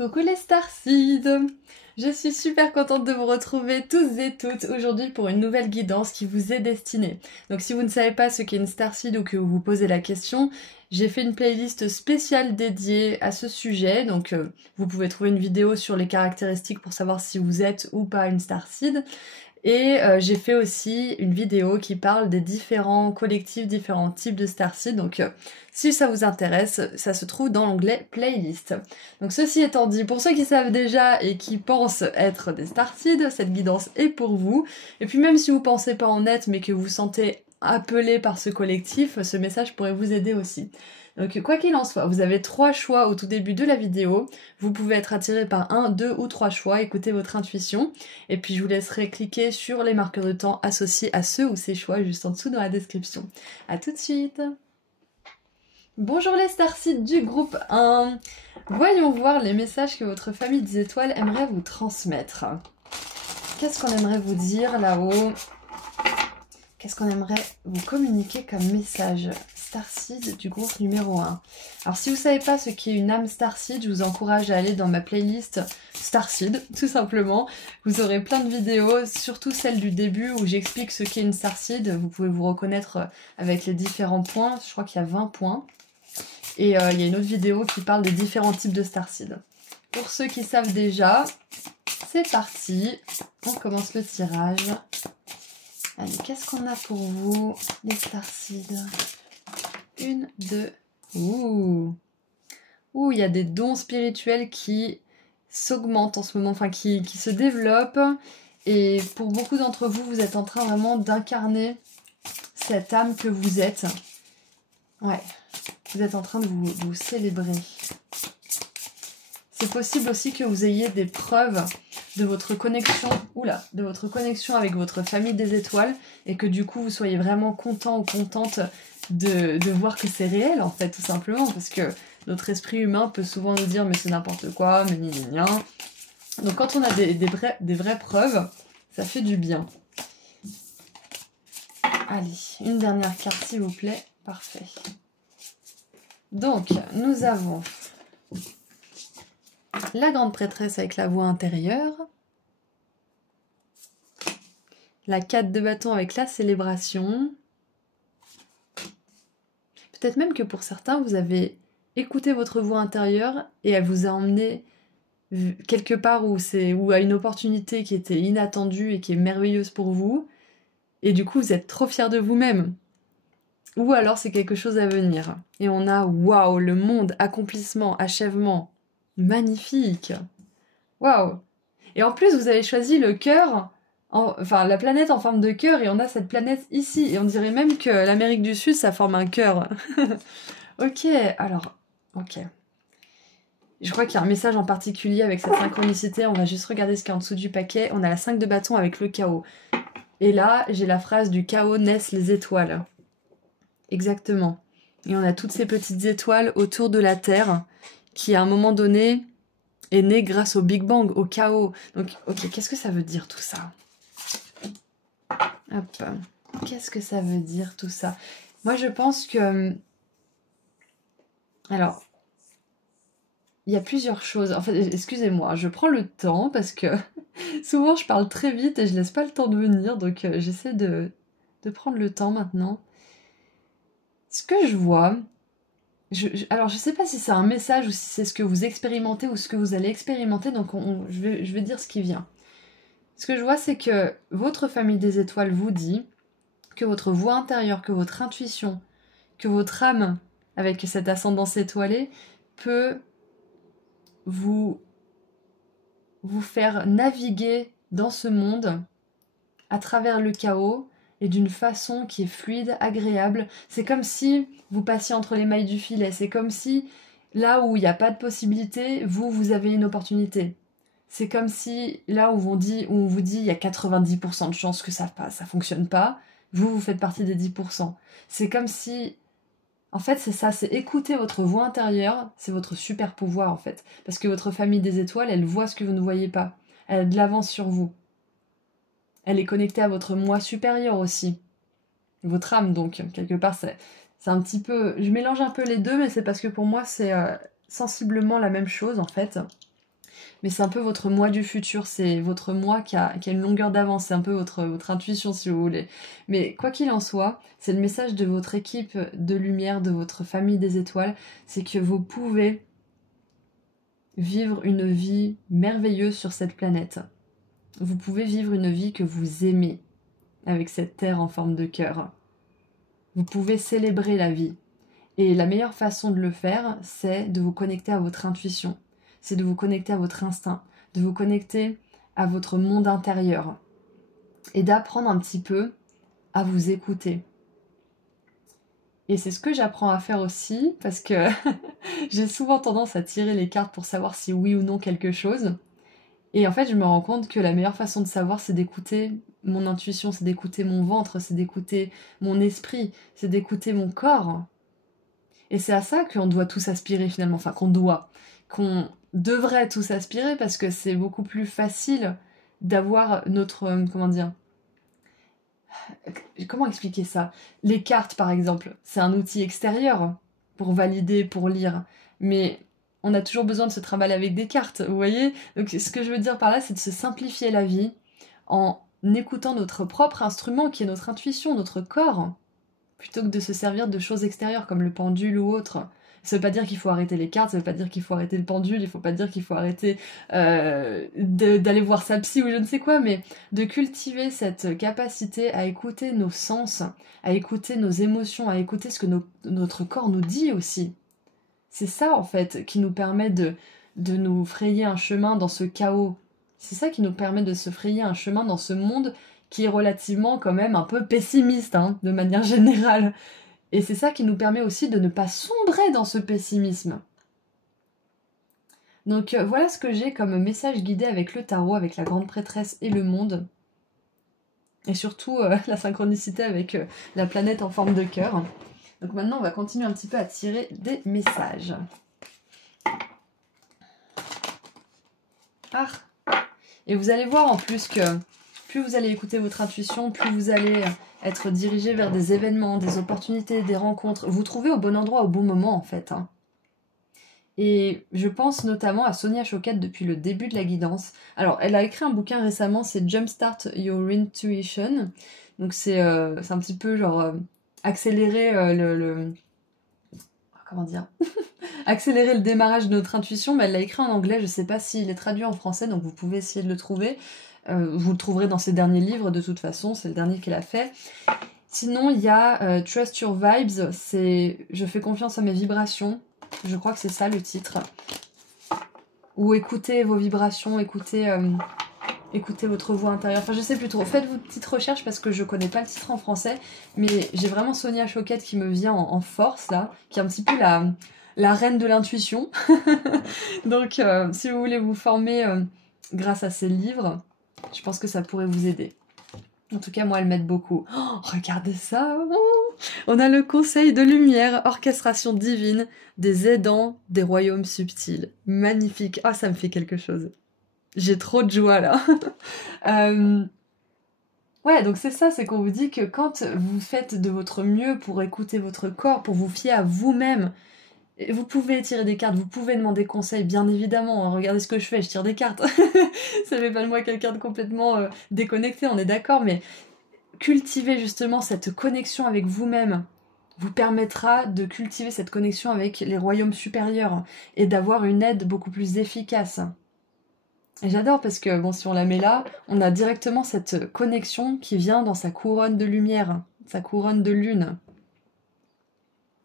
Coucou les Starseeds! Je suis super contente de vous retrouver tous et toutes aujourd'hui pour une nouvelle guidance qui vous est destinée. Donc si vous ne savez pas ce qu'est une Starseed ou que vous vous posez la question, j'ai fait une playlist spéciale dédiée à ce sujet. Donc vous pouvez trouver une vidéo sur les caractéristiques pour savoir si vous êtes ou pas une Starseed. Et j'ai fait aussi une vidéo qui parle des différents collectifs, différents types de Starseed. Donc si ça vous intéresse, ça se trouve dans l'onglet playlist. Donc ceci étant dit, pour ceux qui savent déjà et qui pensent être des Starseed, cette guidance est pour vous. Et puis même si vous pensez pas en être mais que vous sentez appelé par ce collectif, ce message pourrait vous aider aussi. Donc quoi qu'il en soit, vous avez 3 choix au tout début de la vidéo. Vous pouvez être attiré par 1, 2 ou 3 choix, écoutez votre intuition. Et puis je vous laisserai cliquer sur les marqueurs de temps associés à ceux ou ces choix juste en dessous dans la description. A tout de suite! Bonjour les Starseeds du groupe 1. Voyons voir les messages que votre famille des étoiles aimerait vous transmettre. Qu'est-ce qu'on aimerait vous dire là-haut? Qu'est-ce qu'on aimerait vous communiquer comme message? Starseed du groupe numéro 1. Alors si vous ne savez pas ce qu'est une âme Starseed, je vous encourage à aller dans ma playlist Starseed, tout simplement. Vous aurez plein de vidéos, surtout celle du début où j'explique ce qu'est une Starseed. Vous pouvez vous reconnaître avec les différents points, je crois qu'il y a 20 points. Et il y a une autre vidéo qui parle des différents types de Starseed. Pour ceux qui savent déjà, c'est parti, on commence le tirage. Allez, qu'est-ce qu'on a pour vous, les Starseeds? 1, 2... Ouh, il y a des dons spirituels qui s'augmentent en ce moment, enfin qui se développent. Et pour beaucoup d'entre vous, vous êtes en train vraiment d'incarner cette âme que vous êtes. Ouais, vous êtes en train de vous célébrer. C'est possible aussi que vous ayez des preuves de votre connexion, de votre connexion avec votre famille des étoiles et que du coup vous soyez vraiment content ou contente de voir que c'est réel en fait, tout simplement, parce que notre esprit humain peut souvent nous dire mais c'est n'importe quoi, mais ni. Donc quand on a des vraies preuves, ça fait du bien. Allez, une dernière carte s'il vous plaît, parfait. Donc nous avons la grande prêtresse avec la voix intérieure, la 4 de bâton avec la célébration. Peut-être même que pour certains, vous avez écouté votre voix intérieure et elle vous a emmené quelque part ou à une opportunité qui était inattendue et qui est merveilleuse pour vous. Et du coup, vous êtes trop fiers de vous-même. Ou alors, c'est quelque chose à venir. Et on a, waouh, le monde, accomplissement, achèvement. Magnifique. Waouh. Et en plus, vous avez choisi le cœur, enfin la planète en forme de cœur, et on a cette planète ici. Et on dirait même que l'Amérique du Sud, ça forme un cœur. Ok, alors, ok. Je crois qu'il y a un message en particulier avec cette synchronicité. On va juste regarder ce qu'il y a en dessous du paquet. On a la 5 de bâton avec le chaos. Et là, j'ai la phrase du chaos naissent les étoiles. Exactement. Et on a toutes ces petites étoiles autour de la Terre qui, à un moment donné, est née grâce au Big Bang, au chaos. Donc, ok, qu'est-ce que ça veut dire tout ça? Hop. Qu'est-ce que ça veut dire tout ça? Moi, je pense que... Alors, il y a plusieurs choses. En fait, excusez-moi, je prends le temps parce que souvent je parle très vite et je laisse pas le temps de venir. Donc, j'essaie de prendre le temps maintenant. Ce que je vois... alors, je sais pas si c'est un message ou si c'est ce que vous expérimentez ou ce que vous allez expérimenter. Donc, je vais dire ce qui vient. Ce que je vois, c'est que votre famille des étoiles vous dit que votre voix intérieure, que votre intuition, que votre âme, avec cette ascendance étoilée, peut vous faire naviguer dans ce monde à travers le chaos et d'une façon qui est fluide, agréable. C'est comme si vous passiez entre les mailles du filet. C'est comme si, là où il n'y a pas de possibilité, vous avez une opportunité. C'est comme si, là où on vous dit il y a 90% de chances que ça fonctionne pas, vous faites partie des 10%. C'est comme si... En fait, c'est ça, c'est écouter votre voix intérieure, c'est votre super pouvoir en fait. Parce que votre famille des étoiles, elle voit ce que vous ne voyez pas. Elle a de l'avance sur vous. Elle est connectée à votre moi supérieur aussi. Votre âme donc, quelque part, c'est un petit peu... Je mélange un peu les deux, mais c'est parce que pour moi, c'est sensiblement la même chose en fait. Mais c'est un peu votre moi du futur, c'est votre moi qui a une longueur d'avance, c'est un peu votre intuition si vous voulez. Mais quoi qu'il en soit, c'est le message de votre équipe de lumière, de votre famille des étoiles, c'est que vous pouvez vivre une vie merveilleuse sur cette planète. Vous pouvez vivre une vie que vous aimez, avec cette terre en forme de cœur. Vous pouvez célébrer la vie. Et la meilleure façon de le faire, c'est de vous connecter à votre intuition. C'est de vous connecter à votre instinct, de vous connecter à votre monde intérieur. Et d'apprendre un petit peu à vous écouter. Et c'est ce que j'apprends à faire aussi, parce que j'ai souvent tendance à tirer les cartes pour savoir si oui ou non quelque chose. Et en fait, je me rends compte que la meilleure façon de savoir, c'est d'écouter mon intuition, c'est d'écouter mon ventre, c'est d'écouter mon esprit, c'est d'écouter mon corps. Et c'est à ça qu'on doit tous aspirer finalement, enfin qu'on devrait tous aspirer, parce que c'est beaucoup plus facile d'avoir notre, comment expliquer ça? Les cartes par exemple, c'est un outil extérieur pour valider, pour lire, mais on a toujours besoin de se trimballer avec des cartes, vous voyez? Donc ce que je veux dire par là, c'est de se simplifier la vie en écoutant notre propre instrument qui est notre intuition, notre corps, plutôt que de se servir de choses extérieures comme le pendule ou autre. Ça veut pas dire qu'il faut arrêter les cartes, ça veut pas dire qu'il faut arrêter le pendule, il faut pas dire qu'il faut arrêter d'aller voir sa psy ou je ne sais quoi, mais de cultiver cette capacité à écouter nos sens, à écouter nos émotions, à écouter ce que notre corps nous dit aussi. C'est ça en fait qui nous permet de nous frayer un chemin dans ce chaos. C'est ça qui nous permet de se frayer un chemin dans ce monde qui est relativement quand même un peu pessimiste, hein, de manière générale. Et c'est ça qui nous permet aussi de ne pas sombrer dans ce pessimisme. Donc voilà ce que j'ai comme message guidé avec le tarot, avec la grande prêtresse et le monde. Et surtout la synchronicité avec la planète en forme de cœur. Donc maintenant on va continuer un petit peu à tirer des messages. Ah. Et vous allez voir en plus que plus vous allez écouter votre intuition, plus vous allez être dirigé vers des événements, des opportunités, des rencontres. Vous trouvez au bon endroit au bon moment en fait. Hein. Et je pense notamment à Sonia Choquette depuis le début de la guidance. Alors elle a écrit un bouquin récemment, c'est Jumpstart Your Intuition. Donc c'est un petit peu genre accélérer comment dire accélérer le démarrage de notre intuition. Mais elle l'a écrit en anglais, je sais pas s'il est traduit en français, donc vous pouvez essayer de le trouver. Vous le trouverez dans ses derniers livres de toute façon, c'est le dernier qu'elle a fait. Sinon, il y a Trust Your Vibes, c'est Je fais confiance à mes vibrations. Je crois que c'est ça le titre. Ou écoutez vos vibrations, écoutez votre voix intérieure. Enfin, je sais plus trop. Faites vos petites recherches parce que je connais pas le titre en français. Mais j'ai vraiment Sonia Choquette qui me vient en force là, qui est un petit peu la reine de l'intuition. Donc, si vous voulez vous former grâce à ces livres, je pense que ça pourrait vous aider. En tout cas, moi, elles m'aident beaucoup. Oh, regardez ça! On a le conseil de lumière, orchestration divine, des aidants des royaumes subtils. Magnifique! Ah, ça me fait quelque chose. J'ai trop de joie, là. Ouais, donc c'est ça, c'est qu'on vous dit que quand vous faites de votre mieux pour écouter votre corps, pour vous fier à vous-même, vous pouvez tirer des cartes, vous pouvez demander conseil, bien évidemment. Hein, regardez ce que je fais, je tire des cartes. Ça fait pas de moi quelqu'un de complètement déconnecté, on est d'accord, mais cultiver justement cette connexion avec vous-même vous permettra de cultiver cette connexion avec les royaumes supérieurs et d'avoir une aide beaucoup plus efficace. Et j'adore parce que, bon, si on la met là, on a directement cette connexion qui vient dans sa couronne de lumière, sa couronne de lune.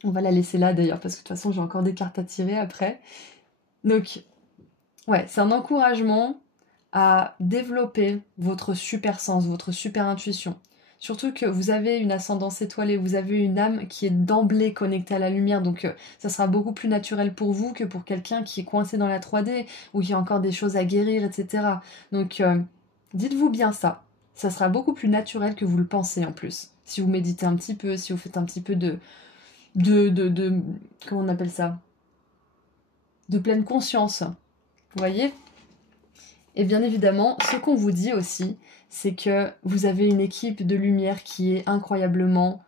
On va la laisser là d'ailleurs, parce que de toute façon j'ai encore des cartes à tirer après. Donc, ouais, c'est un encouragement à développer votre super sens, votre super intuition. Surtout que vous avez une ascendance étoilée, vous avez une âme qui est d'emblée connectée à la lumière, donc ça sera beaucoup plus naturel pour vous que pour quelqu'un qui est coincé dans la 3D, ou qui a encore des choses à guérir, etc. Donc, dites-vous bien ça. Ça sera beaucoup plus naturel que vous le pensez en plus. Si vous méditez un petit peu, si vous faites un petit peu de comment on appelle ça? De pleine conscience. Vous voyez? Et bien évidemment, ce qu'on vous dit aussi, c'est que vous avez une équipe de lumière qui est incroyablement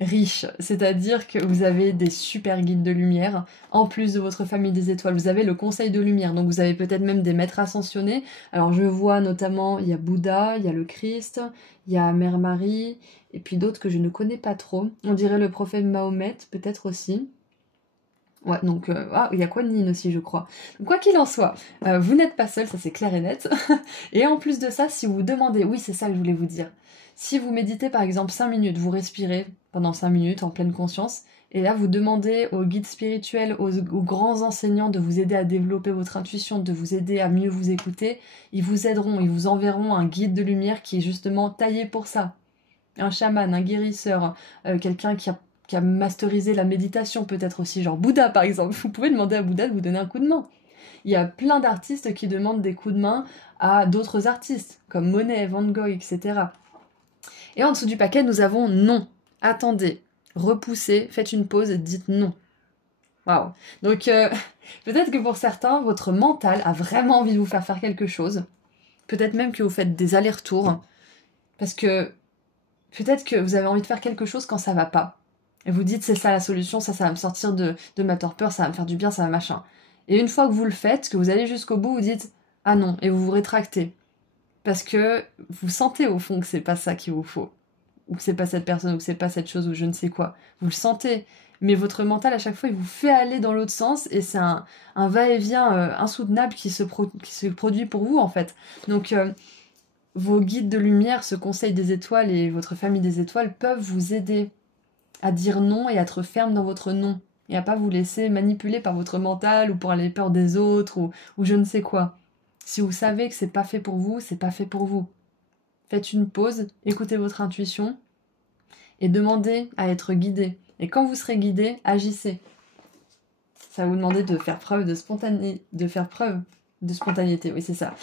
riche, c'est-à-dire que vous avez des super guides de lumière, en plus de votre famille des étoiles, vous avez le conseil de lumière, donc vous avez peut-être même des maîtres ascensionnés. Alors je vois notamment, il y a Bouddha, il y a le Christ, il y a Mère Marie, et puis d'autres que je ne connais pas trop. On dirait le prophète Mahomet, peut-être aussi. Ouais, donc, il y a Kuan Yin aussi, je crois. Donc, quoi qu'il en soit, vous n'êtes pas seul, ça c'est clair et net. Et en plus de ça, si vous vous demandez, oui, c'est ça que je voulais vous dire. Si vous méditez par exemple 5 minutes, vous respirez pendant 5 minutes en pleine conscience, et là vous demandez aux guides spirituels, aux grands enseignants de vous aider à développer votre intuition, de vous aider à mieux vous écouter, ils vous aideront, ils vous enverront un guide de lumière qui est justement taillé pour ça. Un chaman, un guérisseur, quelqu'un qui a masterisé la méditation peut-être aussi, genre Bouddha par exemple. Vous pouvez demander à Bouddha de vous donner un coup de main. Il y a plein d'artistes qui demandent des coups de main à d'autres artistes, comme Monet, Van Gogh, etc. Et en dessous du paquet, nous avons non. Attendez, repoussez, faites une pause, dites non. Waouh. Donc peut-être que pour certains, votre mental a vraiment envie de vous faire quelque chose. Peut-être même que vous faites des allers-retours. Parce que peut-être que vous avez envie de faire quelque chose quand ça va pas. Et vous dites c'est ça la solution, ça va me sortir de ma torpeur, ça va me faire du bien, ça va machin. Et une fois que vous le faites, que vous allez jusqu'au bout, vous dites ah non, et vous vous rétractez. Parce que vous sentez au fond que c'est pas ça qu'il vous faut. Ou que c'est pas cette personne, ou que c'est pas cette chose, ou je ne sais quoi. Vous le sentez. Mais votre mental, à chaque fois, il vous fait aller dans l'autre sens, et c'est un va-et-vient insoutenable qui se produit pour vous, en fait. Donc, vos guides de lumière, ce conseil des étoiles et votre famille des étoiles peuvent vous aider à dire non et à être ferme dans votre non. Et à pas vous laisser manipuler par votre mental ou par les peurs des autres ou je ne sais quoi. Si vous savez que c'est pas fait pour vous, c'est pas fait pour vous. Faites une pause, écoutez votre intuition et demandez à être guidé. Et quand vous serez guidé, agissez. Ça va vous demander de faire preuve de spontanéité, oui c'est ça.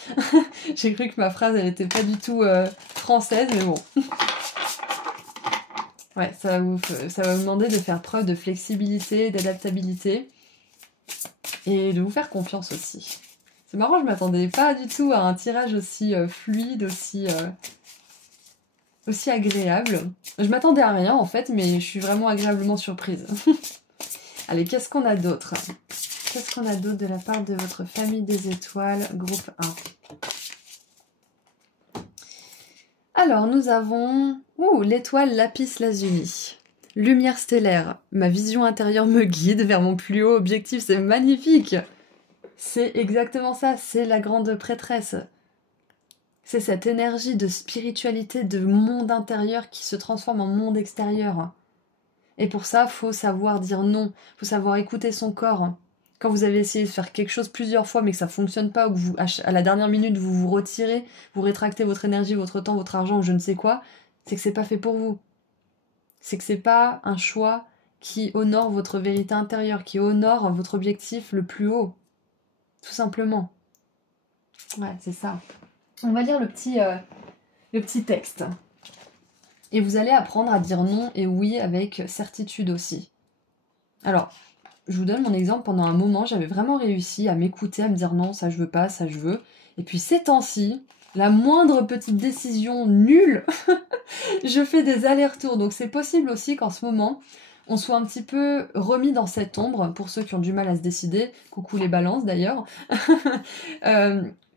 J'ai cru que ma phrase elle était pas du tout française, mais bon. Ouais, ça va vous demander de faire preuve de flexibilité, d'adaptabilité et de vous faire confiance aussi. C'est marrant, je m'attendais pas du tout à un tirage aussi fluide, aussi agréable. Je m'attendais à rien en fait, mais je suis vraiment agréablement surprise. Allez, qu'est-ce qu'on a d'autre? Qu'est-ce qu'on a d'autre de la part de votre famille des étoiles, groupe 1? Alors, nous avons l'étoile Lapis Lazuli. Lumière stellaire. Ma vision intérieure me guide vers mon plus haut objectif. C'est magnifique. C'est exactement ça. C'est la grande prêtresse. C'est cette énergie de spiritualité, de monde intérieur qui se transforme en monde extérieur. Et pour ça, faut savoir dire non. Faut savoir écouter son corps. Quand vous avez essayé de faire quelque chose plusieurs fois mais que ça fonctionne pas, ou que vous, à la dernière minute, vous vous retirez, vous rétractez votre énergie, votre temps, votre argent ou je ne sais quoi, c'est que c'est pas fait pour vous. C'est que c'est pas un choix qui honore votre vérité intérieure, qui honore votre objectif le plus haut. Tout simplement. Ouais, c'est ça. On va lire le petit texte. Et vous allez apprendre à dire non et oui avec certitude aussi. Alors, je vous donne mon exemple, pendant un moment, j'avais vraiment réussi à m'écouter, à me dire non, ça je veux pas, ça je veux. Et puis ces temps-ci, la moindre petite décision nulle, je fais des allers-retours. Donc c'est possible aussi qu'en ce moment, on soit un petit peu remis dans cette ombre, pour ceux qui ont du mal à se décider. Coucou les balances d'ailleurs.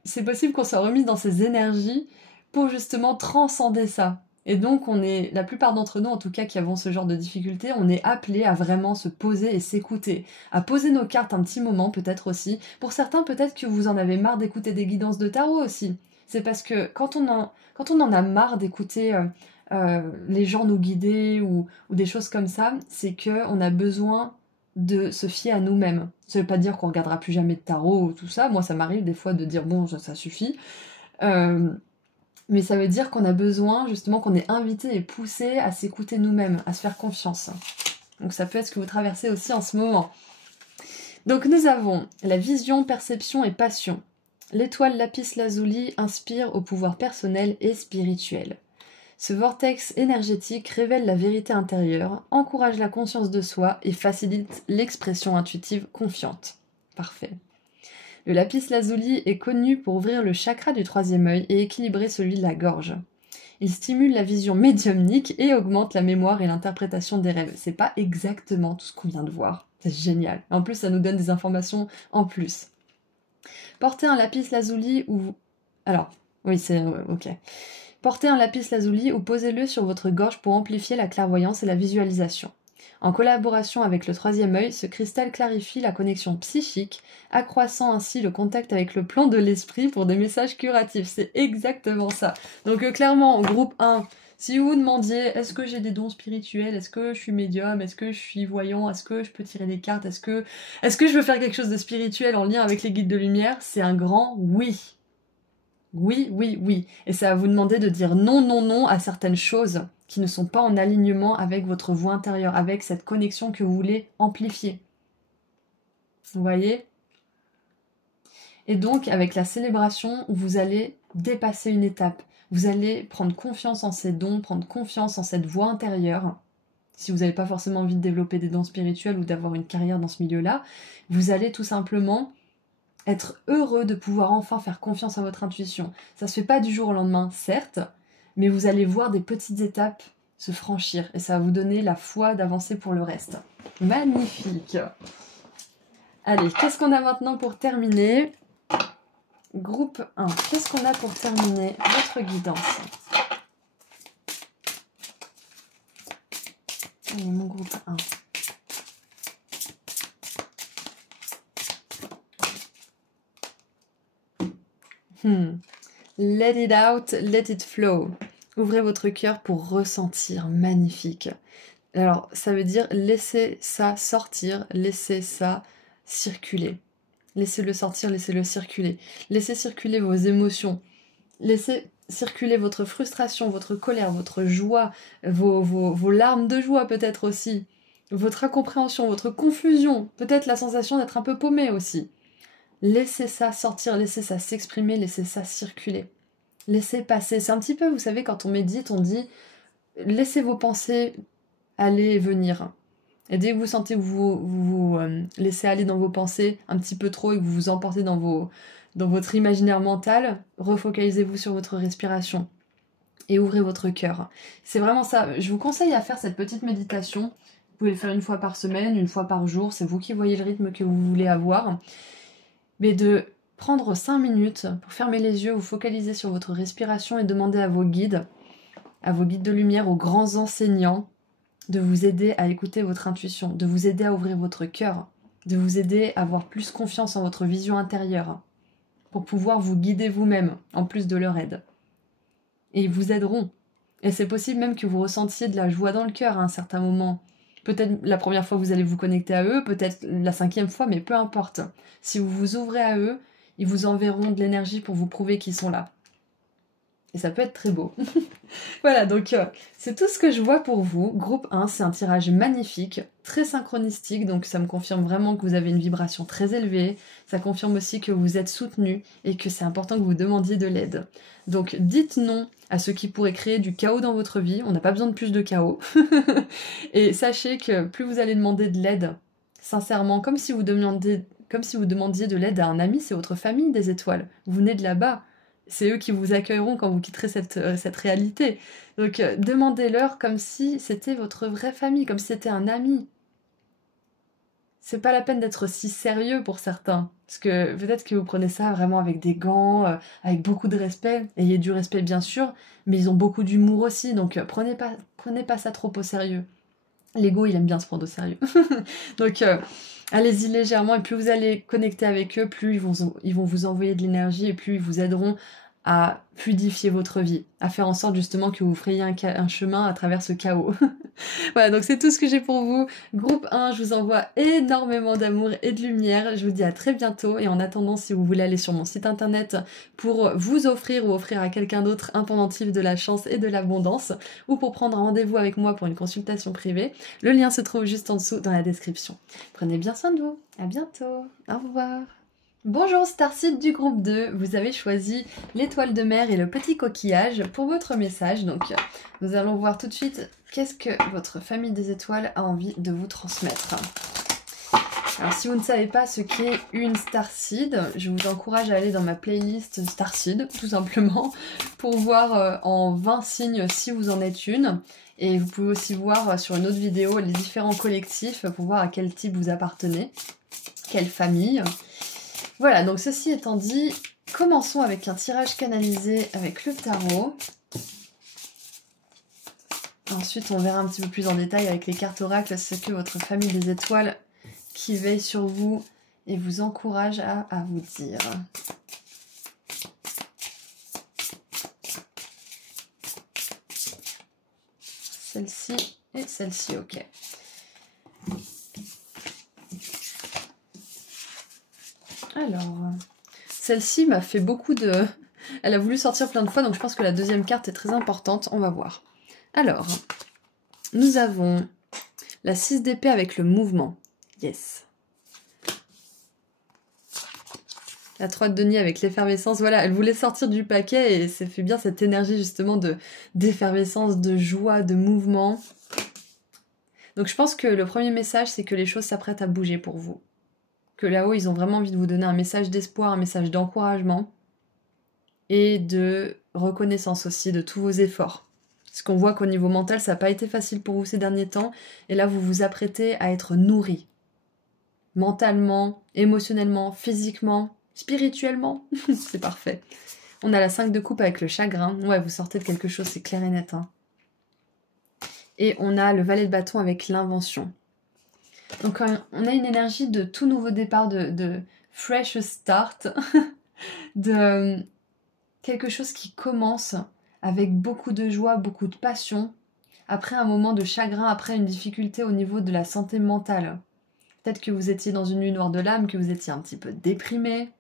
C'est possible qu'on soit remis dans ces énergies pour justement transcender ça. Et donc, la plupart d'entre nous, en tout cas, qui avons ce genre de difficultés, on est appelés à vraiment se poser et s'écouter. À poser nos cartes un petit moment, peut-être aussi. Pour certains, peut-être que vous en avez marre d'écouter des guidances de tarot aussi. C'est parce que quand on en a marre d'écouter les gens nous guider ou des choses comme ça, c'est qu'on a besoin de se fier à nous-mêmes. Ça veut pas dire qu'on regardera plus jamais de tarot ou tout ça. Moi, ça m'arrive des fois de dire, bon, ça suffit. Mais ça veut dire qu'on a besoin, justement, qu'on est invité et poussé à s'écouter nous-mêmes, à se faire confiance. Donc ça peut être ce que vous traversez aussi en ce moment. Donc nous avons la vision, perception et passion. L'étoile Lapis Lazuli inspire au pouvoir personnel et spirituel. Ce vortex énergétique révèle la vérité intérieure, encourage la conscience de soi et facilite l'expression intuitive confiante. Parfait. Le lapis lazuli est connu pour ouvrir le chakra du troisième œil et équilibrer celui de la gorge. Il stimule la vision médiumnique et augmente la mémoire et l'interprétation des rêves. C'est pas exactement tout ce qu'on vient de voir. C'est génial. En plus, ça nous donne des informations en plus. Portez un lapis lazuli ou... Alors, oui, c'est... ok. Portez un lapis lazuli ou posez-le sur votre gorge pour amplifier la clairvoyance et la visualisation. En collaboration avec le troisième œil, ce cristal clarifie la connexion psychique, accroissant ainsi le contact avec le plan de l'esprit pour des messages curatifs. C'est exactement ça. Donc clairement, groupe 1, si vous vous demandiez est-ce que j'ai des dons spirituels, est-ce que je suis médium, est-ce que je suis voyant, est-ce que je peux tirer des cartes, est-ce que je veux faire quelque chose de spirituel en lien avec les guides de lumière, c'est un grand oui. Oui, oui, oui. Et c'est à vous demander de dire non, non, non à certaines choses qui ne sont pas en alignement avec votre voix intérieure, avec cette connexion que vous voulez amplifier. Vous voyez? Et donc, avec la célébration, vous allez dépasser une étape. Vous allez prendre confiance en ces dons, prendre confiance en cette voix intérieure. Si vous n'avez pas forcément envie de développer des dons spirituels ou d'avoir une carrière dans ce milieu-là, vous allez tout simplement être heureux de pouvoir enfin faire confiance à votre intuition. Ça se fait pas du jour au lendemain, certes, mais vous allez voir des petites étapes se franchir et ça va vous donner la foi d'avancer pour le reste. Magnifique! Allez, qu'est-ce qu'on a maintenant pour terminer? Groupe 1, qu'est-ce qu'on a pour terminer votre guidance? Allez, mon groupe 1. Let it out, let it flow. Ouvrez votre cœur pour ressentir. Magnifique. Alors, ça veut dire laissez ça sortir, laissez ça circuler. Laissez-le sortir, laissez-le circuler. Laissez circuler vos émotions. Laissez circuler votre frustration, votre colère, votre joie, vos larmes de joie peut-être aussi. Votre incompréhension, votre confusion. Peut-être la sensation d'être un peu paumé aussi. Laissez ça sortir, laissez ça s'exprimer, laissez ça circuler. Laissez passer. C'est un petit peu, vous savez, quand on médite, on dit laissez vos pensées aller et venir. Et dès que vous sentez que vous laissez aller dans vos pensées un petit peu trop et que vous vous emportez dans votre imaginaire mental, refocalisez-vous sur votre respiration et ouvrez votre cœur. C'est vraiment ça. Je vous conseille à faire cette petite méditation. Vous pouvez le faire une fois par semaine, une fois par jour. C'est vous qui voyez le rythme que vous voulez avoir. Mais de prendre 5 minutes pour fermer les yeux, vous focaliser sur votre respiration et demander à vos guides de lumière, aux grands enseignants, de vous aider à écouter votre intuition, de vous aider à ouvrir votre cœur, de vous aider à avoir plus confiance en votre vision intérieure, pour pouvoir vous guider vous-même, en plus de leur aide. Et ils vous aideront. Et c'est possible même que vous ressentiez de la joie dans le cœur à un certain moment. Peut-être la première fois vous allez vous connecter à eux, peut-être la 5e fois, mais peu importe. Si vous vous ouvrez à eux, ils vous enverront de l'énergie pour vous prouver qu'ils sont là. Et ça peut être très beau. Voilà, donc c'est tout ce que je vois pour vous. Groupe 1, c'est un tirage magnifique, très synchronistique, donc ça me confirme vraiment que vous avez une vibration très élevée. Ça confirme aussi que vous êtes soutenu et que c'est important que vous demandiez de l'aide. Donc dites non à ce qui pourrait créer du chaos dans votre vie. On n'a pas besoin de plus de chaos. Et sachez que plus vous allez demander de l'aide, sincèrement, comme si vous demandiez de l'aide à un ami, c'est votre famille des étoiles. Vous venez de là-bas. C'est eux qui vous accueilleront quand vous quitterez cette réalité. Donc demandez-leur comme si c'était votre vraie famille, comme si c'était un ami. C'est pas la peine d'être si sérieux pour certains. Parce que peut-être que vous prenez ça vraiment avec des gants, avec beaucoup de respect. Ayez du respect bien sûr, mais ils ont beaucoup d'humour aussi, donc prenez pas ça trop au sérieux. L'ego, il aime bien se prendre au sérieux. Donc allez-y légèrement, et plus vous allez connecter avec eux, plus ils vont vous envoyer de l'énergie, et plus ils vous aideront à fluidifier votre vie, à faire en sorte justement que vous frayiez un chemin à travers ce chaos. Voilà, donc c'est tout ce que j'ai pour vous. Groupe 1, je vous envoie énormément d'amour et de lumière. Je vous dis à très bientôt, et en attendant, si vous voulez aller sur mon site internet pour vous offrir ou offrir à quelqu'un d'autre un pendentif de la chance et de l'abondance, ou pour prendre un rendez-vous avec moi pour une consultation privée, le lien se trouve juste en dessous dans la description. Prenez bien soin de vous. À bientôt. Au revoir. Bonjour Starseed du groupe 2, vous avez choisi l'étoile de mer et le petit coquillage pour votre message. Donc nous allons voir tout de suite qu'est-ce que votre famille des étoiles a envie de vous transmettre. Alors si vous ne savez pas ce qu'est une starseed, je vous encourage à aller dans ma playlist starseed, tout simplement, pour voir en 20 signes si vous en êtes une. Et vous pouvez aussi voir sur une autre vidéo les différents collectifs pour voir à quel type vous appartenez, quelle famille. Voilà, donc ceci étant dit, commençons avec un tirage canalisé avec le tarot. Ensuite, on verra un petit peu plus en détail avec les cartes oracles ce que votre famille des étoiles qui veille sur vous et vous encourage à vous dire. Celle-ci et celle-ci, ok. Alors, celle-ci m'a fait beaucoup de... Elle a voulu sortir plein de fois, donc je pense que la deuxième carte est très importante. On va voir. Alors, nous avons la 6 d'épée avec le mouvement. Yes. La 3 de denier avec l'effervescence. Voilà, elle voulait sortir du paquet et ça fait bien cette énergie justement d'effervescence, de joie, de mouvement. Donc je pense que le premier message, c'est que les choses s'apprêtent à bouger pour vous. Que là-haut, ils ont vraiment envie de vous donner un message d'espoir, un message d'encouragement et de reconnaissance aussi de tous vos efforts. Parce qu'on voit qu'au niveau mental, ça n'a pas été facile pour vous ces derniers temps. Et là, vous vous apprêtez à être nourri. Mentalement, émotionnellement, physiquement, spirituellement. C'est parfait. On a la 5 de coupe avec le chagrin. Ouais, vous sortez de quelque chose, c'est clair et net. Hein. Et on a le valet de bâton avec l'invention. Donc on a une énergie de tout nouveau départ, de fresh start, de quelque chose qui commence avec beaucoup de joie, beaucoup de passion, après un moment de chagrin, après une difficulté au niveau de la santé mentale. Peut-être que vous étiez dans une nuit noire de l'âme, que vous étiez un petit peu déprimé.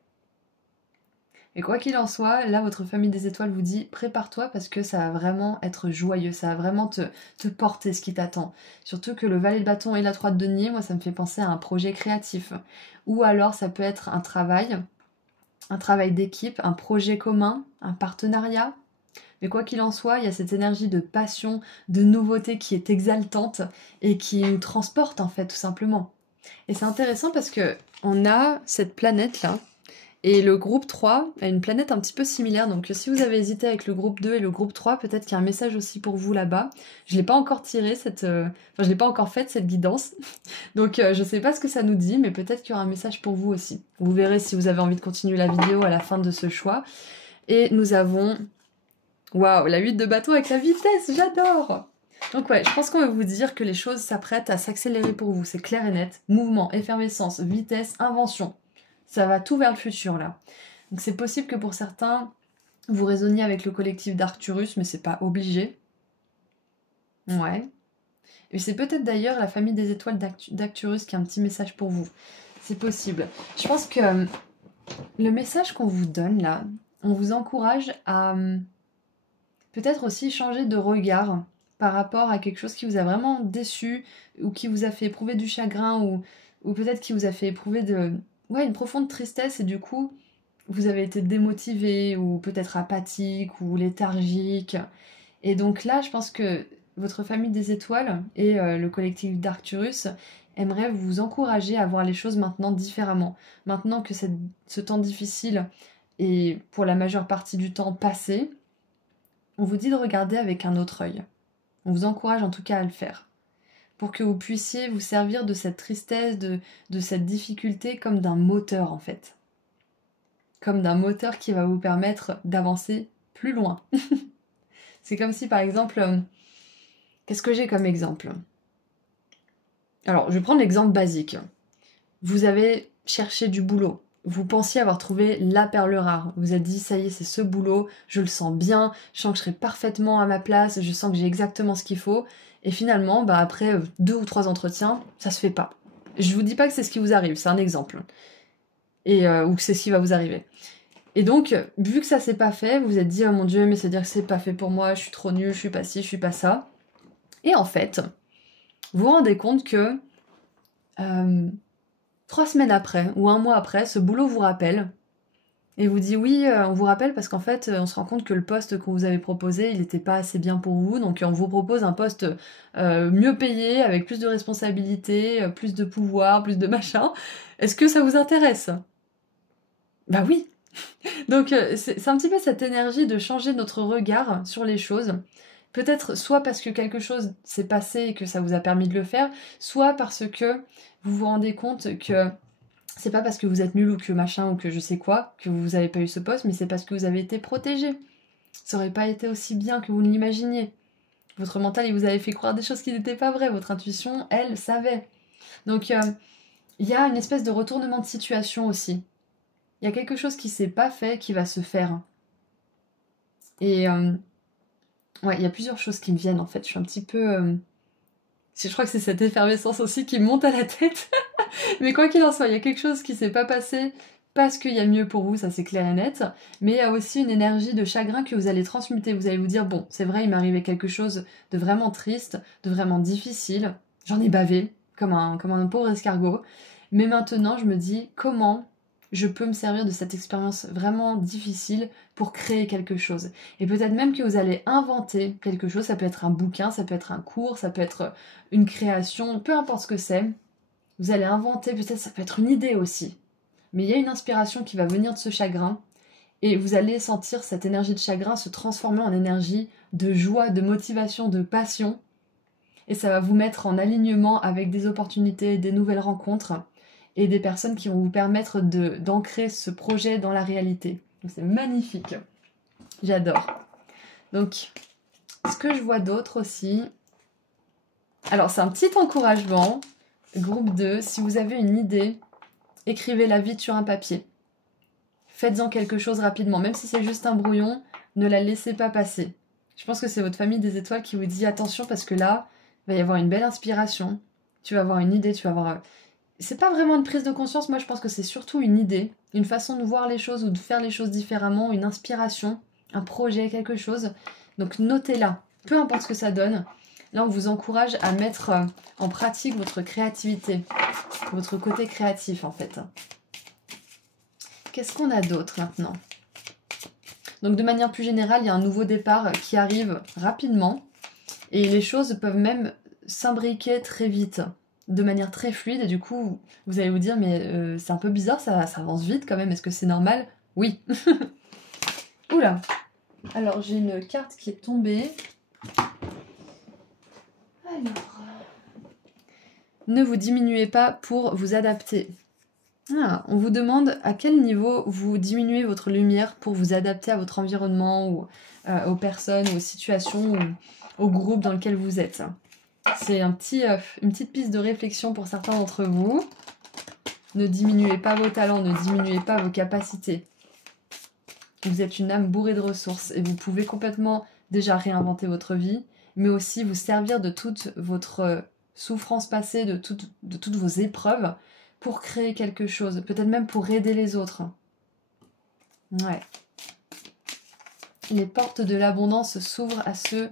Et quoi qu'il en soit, là, votre famille des étoiles vous dit « Prépare-toi parce que ça va vraiment être joyeux, ça va vraiment te porter ce qui t'attend. » Surtout que le valet de bâton et la 3 de denier, moi, ça me fait penser à un projet créatif. Ou alors, ça peut être un travail d'équipe, un projet commun, un partenariat. Mais quoi qu'il en soit, il y a cette énergie de passion, de nouveauté qui est exaltante et qui nous transporte, en fait, tout simplement. Et c'est intéressant parce que on a cette planète-là, et le groupe 3 a une planète un petit peu similaire, donc si vous avez hésité avec le groupe 2 et le groupe 3, peut-être qu'il y a un message aussi pour vous là-bas. Je ne l'ai pas encore tiré, je l'ai pas encore faite cette guidance, donc je ne sais pas ce que ça nous dit, mais peut-être qu'il y aura un message pour vous aussi. Vous verrez si vous avez envie de continuer la vidéo à la fin de ce choix. Et nous avons... Waouh, la 8 de bâton avec la vitesse, j'adore! Donc ouais, je pense qu'on va vous dire que les choses s'apprêtent à s'accélérer pour vous, c'est clair et net. Mouvement, effervescence, vitesse, invention. Ça va tout vers le futur, là. Donc c'est possible que pour certains, vous raisonniez avec le collectif d'Arcturus, mais c'est pas obligé. Ouais. Et c'est peut-être d'ailleurs la famille des étoiles d'Arcturus qui a un petit message pour vous. C'est possible. Je pense que le message qu'on vous donne, là, on vous encourage à peut-être aussi changer de regard par rapport à quelque chose qui vous a vraiment déçu, ou qui vous a fait éprouver du chagrin, ou peut-être qui vous a fait éprouver une profonde tristesse, et du coup, vous avez été démotivé, ou peut-être apathique, ou léthargique. Et donc là, je pense que votre famille des étoiles et le collectif d'Arcturus aimeraient vous encourager à voir les choses maintenant différemment. Maintenant que ce temps difficile est pour la majeure partie du temps passé, on vous dit de regarder avec un autre œil. On vous encourage en tout cas à le faire. Pour que vous puissiez vous servir de cette tristesse, de cette difficulté comme d'un moteur en fait. Comme d'un moteur qui va vous permettre d'avancer plus loin. C'est comme si par exemple... qu'est-ce que j'ai comme exemple? Alors, je vais prendre l'exemple basique. Vous avez cherché du boulot. Vous pensiez avoir trouvé la perle rare. Vous vous êtes dit, ça y est, c'est ce boulot, je le sens bien, je sens que je serai parfaitement à ma place, je sens que j'ai exactement ce qu'il faut. Et finalement, après 2 ou 3 entretiens, ça se fait pas. Je vous dis pas que c'est ce qui vous arrive, c'est un exemple. Ou que c'est ce qui va vous arriver. Et donc, vu que ça s'est pas fait, vous vous êtes dit, oh mon Dieu, mais c'est-à-dire que c'est pas fait pour moi, je suis trop nulle, je suis pas ci, je suis pas ça. Et en fait, vous vous rendez compte que 3 semaines après, ou 1 mois après, ce boulot vous rappelle, et vous dit oui, on vous rappelle parce qu'en fait, on se rend compte que le poste qu'on vous avait proposé, il n'était pas assez bien pour vous, donc on vous propose un poste mieux payé, avec plus de responsabilités, plus de pouvoir, plus de machin. Est-ce que ça vous intéresse? Bah oui. Donc c'est un petit peu cette énergie de changer notre regard sur les choses. Peut-être soit parce que quelque chose s'est passé et que ça vous a permis de le faire, soit parce que vous vous rendez compte que c'est pas parce que vous êtes nul ou que machin ou que je sais quoi que vous avez pas eu ce poste, mais c'est parce que vous avez été protégé. Ça aurait pas été aussi bien que vous ne l'imaginiez. Votre mental, il vous avait fait croire des choses qui n'étaient pas vraies. Votre intuition, elle, savait. Donc, il y a une espèce de retournement de situation aussi. Il y a quelque chose qui s'est pas fait qui va se faire. Et ouais, il y a plusieurs choses qui me viennent en fait. Je suis un petit peu. Je crois que c'est cette effervescence aussi qui me monte à la tête. Mais quoi qu'il en soit, il y a quelque chose qui s'est pas passé parce qu'il y a mieux pour vous, ça c'est clair et net. Mais il y a aussi une énergie de chagrin que vous allez transmuter. Vous allez vous dire, bon, c'est vrai, il m'est arrivé quelque chose de vraiment triste, de vraiment difficile. J'en ai bavé, comme un pauvre escargot. Mais maintenant, je me dis, comment je peux me servir de cette expérience vraiment difficile pour créer quelque chose. Et peut-être même que vous allez inventer quelque chose, ça peut être un bouquin, ça peut être un cours, ça peut être une création, peu importe ce que c'est. Vous allez inventer, peut-être ça peut être une idée aussi. Mais il y a une inspiration qui va venir de ce chagrin et vous allez sentir cette énergie de chagrin se transformer en énergie de joie, de motivation, de passion. Et ça va vous mettre en alignement avec des opportunités, des nouvelles rencontres et des personnes qui vont vous permettre d'ancrer ce projet dans la réalité. C'est magnifique. J'adore. Donc, ce que je vois d'autre aussi... Alors, c'est un petit encouragement. Groupe 2, si vous avez une idée, écrivez-la vite sur un papier. Faites-en quelque chose rapidement. Même si c'est juste un brouillon, ne la laissez pas passer. Je pense que c'est votre famille des étoiles qui vous dit attention parce que là, il va y avoir une belle inspiration. Tu vas avoir une idée, tu vas avoir... C'est pas vraiment une prise de conscience, moi je pense que c'est surtout une idée, une façon de voir les choses ou de faire les choses différemment, une inspiration, un projet, quelque chose. Donc notez-la, peu importe ce que ça donne. Là on vous encourage à mettre en pratique votre créativité, votre côté créatif en fait. Qu'est-ce qu'on a d'autre maintenant? Donc de manière plus générale, il y a un nouveau départ qui arrive rapidement et les choses peuvent même s'imbriquer très vite, de manière très fluide, et du coup, vous allez vous dire, mais c'est un peu bizarre, ça avance vite quand même, est-ce que c'est normal? Oui. Oula. Alors, j'ai une carte qui est tombée. Alors... Ne vous diminuez pas pour vous adapter. Ah, on vous demande à quel niveau vous diminuez votre lumière pour vous adapter à votre environnement, ou aux personnes, aux situations, ou au groupe dans lequel vous êtes. C'est une petite piste de réflexion pour certains d'entre vous. Ne diminuez pas vos talents, ne diminuez pas vos capacités. Vous êtes une âme bourrée de ressources et vous pouvez complètement déjà réinventer votre vie, mais aussi vous servir de toute votre souffrance passée, de toutes vos épreuves pour créer quelque chose, peut-être même pour aider les autres. Ouais. Les portes de l'abondance s'ouvrent à ceux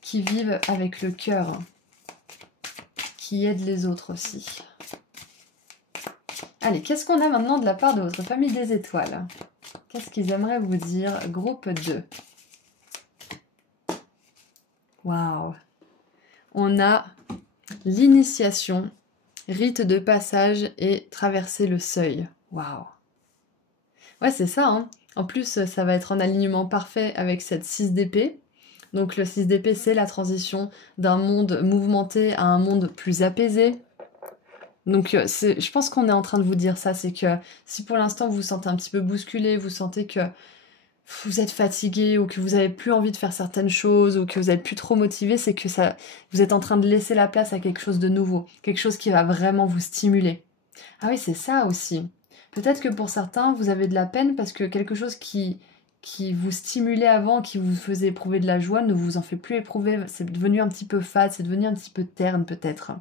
qui vivent avec le cœur, qui aident les autres aussi. Allez, qu'est-ce qu'on a maintenant de la part de votre famille des étoiles? Qu'est-ce qu'ils aimeraient vous dire? Groupe 2. Waouh! On a l'initiation, rite de passage et traverser le seuil. Waouh! Ouais, c'est ça, hein. En plus, ça va être en alignement parfait avec cette 6 d'épée. Donc le 6 d'épée, c'est la transition d'un monde mouvementé à un monde plus apaisé. Donc je pense qu'on est en train de vous dire ça, c'est que si pour l'instant vous vous sentez un petit peu bousculé, vous sentez que vous êtes fatigué ou que vous n'avez plus envie de faire certaines choses ou que vous n'êtes plus trop motivé, c'est que vous êtes en train de laisser la place à quelque chose de nouveau, quelque chose qui va vraiment vous stimuler. Ah oui, c'est ça aussi. Peut-être que pour certains, vous avez de la peine parce que quelque chose qui vous stimulait avant, qui vous faisait éprouver de la joie, ne vous en fait plus éprouver. C'est devenu un petit peu fade, c'est devenu un petit peu terne peut-être.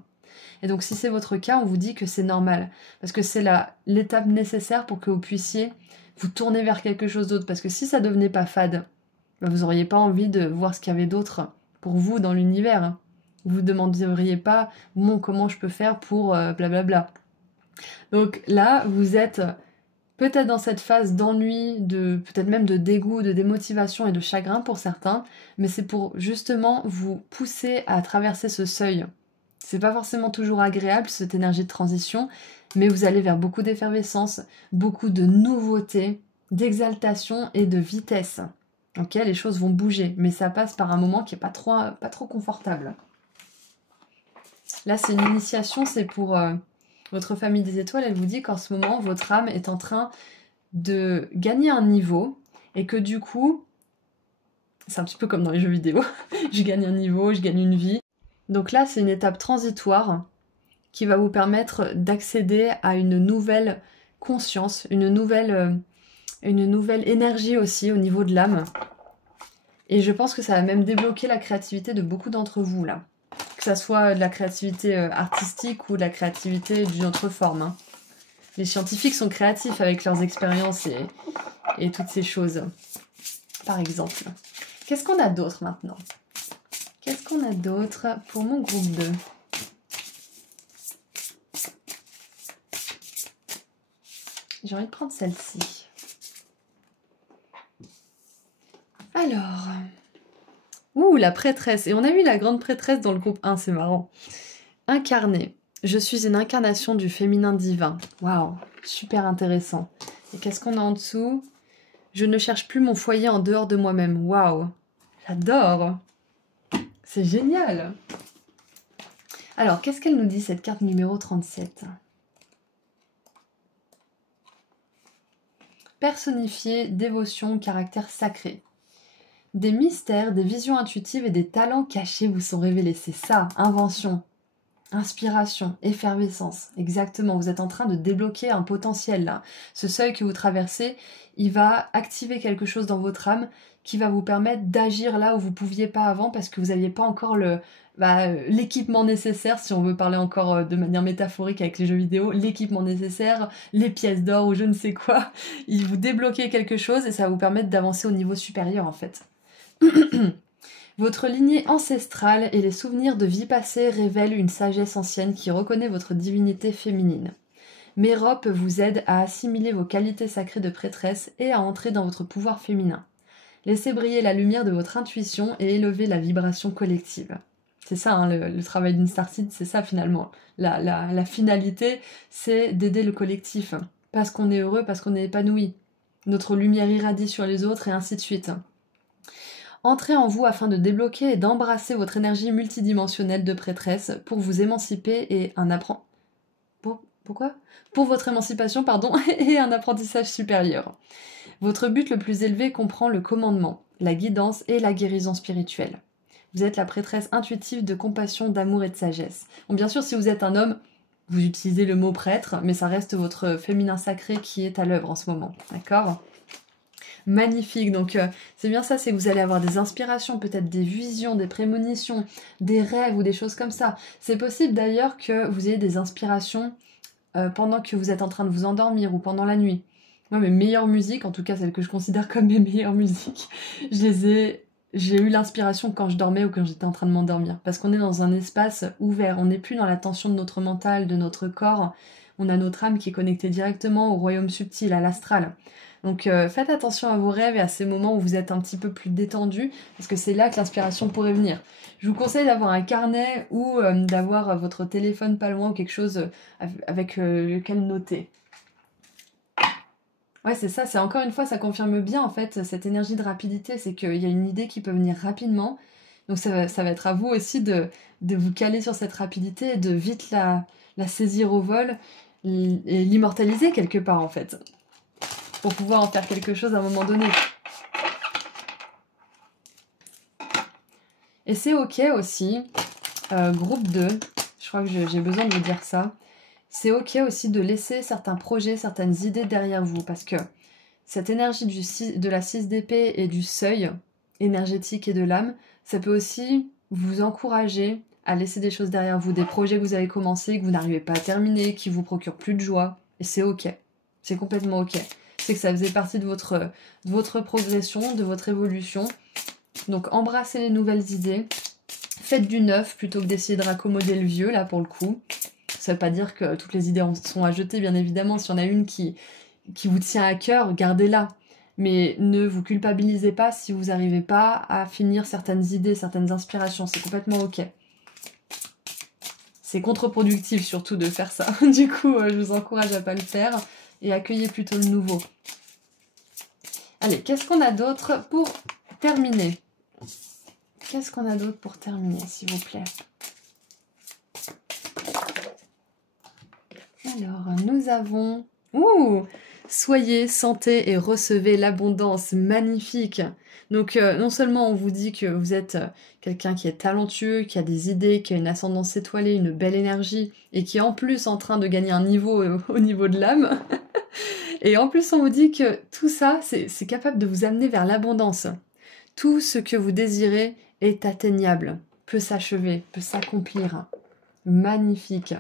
Et donc si c'est votre cas, on vous dit que c'est normal. Parce que c'est l'étape nécessaire pour que vous puissiez vous tourner vers quelque chose d'autre. Parce que si ça devenait pas fade, vous n'auriez pas envie de voir ce qu'il y avait d'autre pour vous dans l'univers. Vous ne demanderiez pas, bon, comment je peux faire pour blablabla. Donc là, vous êtes peut-être dans cette phase d'ennui, peut-être même de dégoût, de démotivation et de chagrin pour certains, mais c'est pour justement vous pousser à traverser ce seuil. C'est pas forcément toujours agréable, cette énergie de transition, mais vous allez vers beaucoup d'effervescence, beaucoup de nouveautés, d'exaltation et de vitesse. Ok, les choses vont bouger, mais ça passe par un moment qui est pas trop confortable. Là, c'est une initiation, c'est pour votre famille des étoiles. Elle vous dit qu'en ce moment, votre âme est en train de gagner un niveau et que du coup, c'est un petit peu comme dans les jeux vidéo, je gagne un niveau, je gagne une vie. Donc là, c'est une étape transitoire qui va vous permettre d'accéder à une nouvelle conscience, une nouvelle énergie aussi au niveau de l'âme. Et je pense que ça va même débloquer la créativité de beaucoup d'entre vous là. Que ça soit de la créativité artistique ou de la créativité d'une autre forme. Hein. Les scientifiques sont créatifs avec leurs expériences et toutes ces choses. Par exemple. Qu'est-ce qu'on a d'autre maintenant? Qu'est-ce qu'on a d'autre pour mon groupe 2? J'ai envie de prendre celle-ci. Alors... Ouh, la prêtresse. Et on a eu la grande prêtresse dans le groupe 1, c'est marrant. Incarnée. Je suis une incarnation du féminin divin. Waouh, super intéressant. Et qu'est-ce qu'on a en dessous? Je ne cherche plus mon foyer en dehors de moi-même. Waouh, j'adore. C'est génial. Alors, qu'est-ce qu'elle nous dit, cette carte numéro 37? Personnifié, dévotion, caractère sacré. Des mystères, des visions intuitives et des talents cachés vous sont révélés. C'est ça, invention, inspiration, effervescence. Exactement, vous êtes en train de débloquer un potentiel là. Ce seuil que vous traversez, il va activer quelque chose dans votre âme qui va vous permettre d'agir là où vous ne pouviez pas avant parce que vous n'aviez pas encore l'équipement nécessaire, si on veut parler encore de manière métaphorique avec les jeux vidéo, l'équipement nécessaire, les pièces d'or ou je ne sais quoi. Il vous débloquez quelque chose et ça va vous permettre d'avancer au niveau supérieur en fait. Votre lignée ancestrale et les souvenirs de vie passée révèlent une sagesse ancienne qui reconnaît votre divinité féminine. Mérope vous aide à assimiler vos qualités sacrées de prêtresse et à entrer dans votre pouvoir féminin. Laissez briller la lumière de votre intuition et élever la vibration collective. C'est ça, hein, le travail d'une starseed, c'est ça finalement. La finalité, c'est d'aider le collectif. Parce qu'on est heureux, parce qu'on est épanoui. Notre lumière irradie sur les autres et ainsi de suite. Entrez en vous afin de débloquer et d'embrasser votre énergie multidimensionnelle de prêtresse pour vous émanciper et un apprentissage. Pourquoi? Pour votre émancipation, pardon, et un apprentissage supérieur. Votre but le plus élevé comprend le commandement, la guidance et la guérison spirituelle. Vous êtes la prêtresse intuitive de compassion, d'amour et de sagesse. Bon, bien sûr, si vous êtes un homme, vous utilisez le mot prêtre, mais ça reste votre féminin sacré qui est à l'œuvre en ce moment. D'accord? Magnifique, donc c'est bien ça, c'est que vous allez avoir des inspirations, peut-être des visions, des prémonitions, des rêves ou des choses comme ça. C'est possible d'ailleurs que vous ayez des inspirations pendant que vous êtes en train de vous endormir ou pendant la nuit. Moi, mes meilleures musiques, en tout cas celles que je considère comme mes meilleures musiques, j'ai eu l'inspiration quand je dormais ou quand j'étais en train de m'endormir. Parce qu'on est dans un espace ouvert, on n'est plus dans la tension de notre mental, de notre corps. On a notre âme qui est connectée directement au royaume subtil, à l'astral. Donc faites attention à vos rêves et à ces moments où vous êtes un petit peu plus détendu, parce que c'est là que l'inspiration pourrait venir. Je vous conseille d'avoir un carnet ou d'avoir votre téléphone pas loin ou quelque chose avec lequel noter. Ouais, c'est ça, c'est encore une fois, ça confirme bien en fait cette énergie de rapidité, c'est qu'il y a une idée qui peut venir rapidement. Donc ça va être à vous aussi de vous caler sur cette rapidité et de vite la saisir au vol et l'immortaliser quelque part en fait. Pour pouvoir en faire quelque chose à un moment donné. Et c'est ok aussi, groupe 2, je crois que j'ai besoin de vous dire ça, c'est ok aussi de laisser certains projets, certaines idées derrière vous, parce que cette énergie de la 6 d'épée et du seuil énergétique et de l'âme, ça peut aussi vous encourager à laisser des choses derrière vous, des projets que vous avez commencés, que vous n'arrivez pas à terminer, qui vous procurent plus de joie, et c'est ok, c'est complètement ok. C'est que ça faisait partie de votre progression, de votre évolution. Donc embrassez les nouvelles idées, faites du neuf plutôt que d'essayer de raccommoder le vieux, là pour le coup. Ça veut pas dire que toutes les idées sont à jeter, bien évidemment. Si on a une qui qui vous tient à cœur, gardez-la. Mais ne vous culpabilisez pas si vous n'arrivez pas à finir certaines idées, certaines inspirations. C'est complètement ok. C'est contre-productif surtout de faire ça. Du coup, je vous encourage à pas le faire et accueillez plutôt le nouveau. Allez, qu'est-ce qu'on a d'autre pour terminer? Qu'est-ce qu'on a d'autre pour terminer, s'il vous plaît? Alors, nous avons... Ouh! Soyez, sentez et recevez l'abondance. Magnifique! Donc, non seulement on vous dit que vous êtes quelqu'un qui est talentueux, qui a des idées, qui a une ascendance étoilée, une belle énergie, et qui est en plus en train de gagner un niveau au niveau de l'âme. Et en plus, on vous dit que tout ça, c'est capable de vous amener vers l'abondance. Tout ce que vous désirez est atteignable, peut s'achever, peut s'accomplir. Magnifique!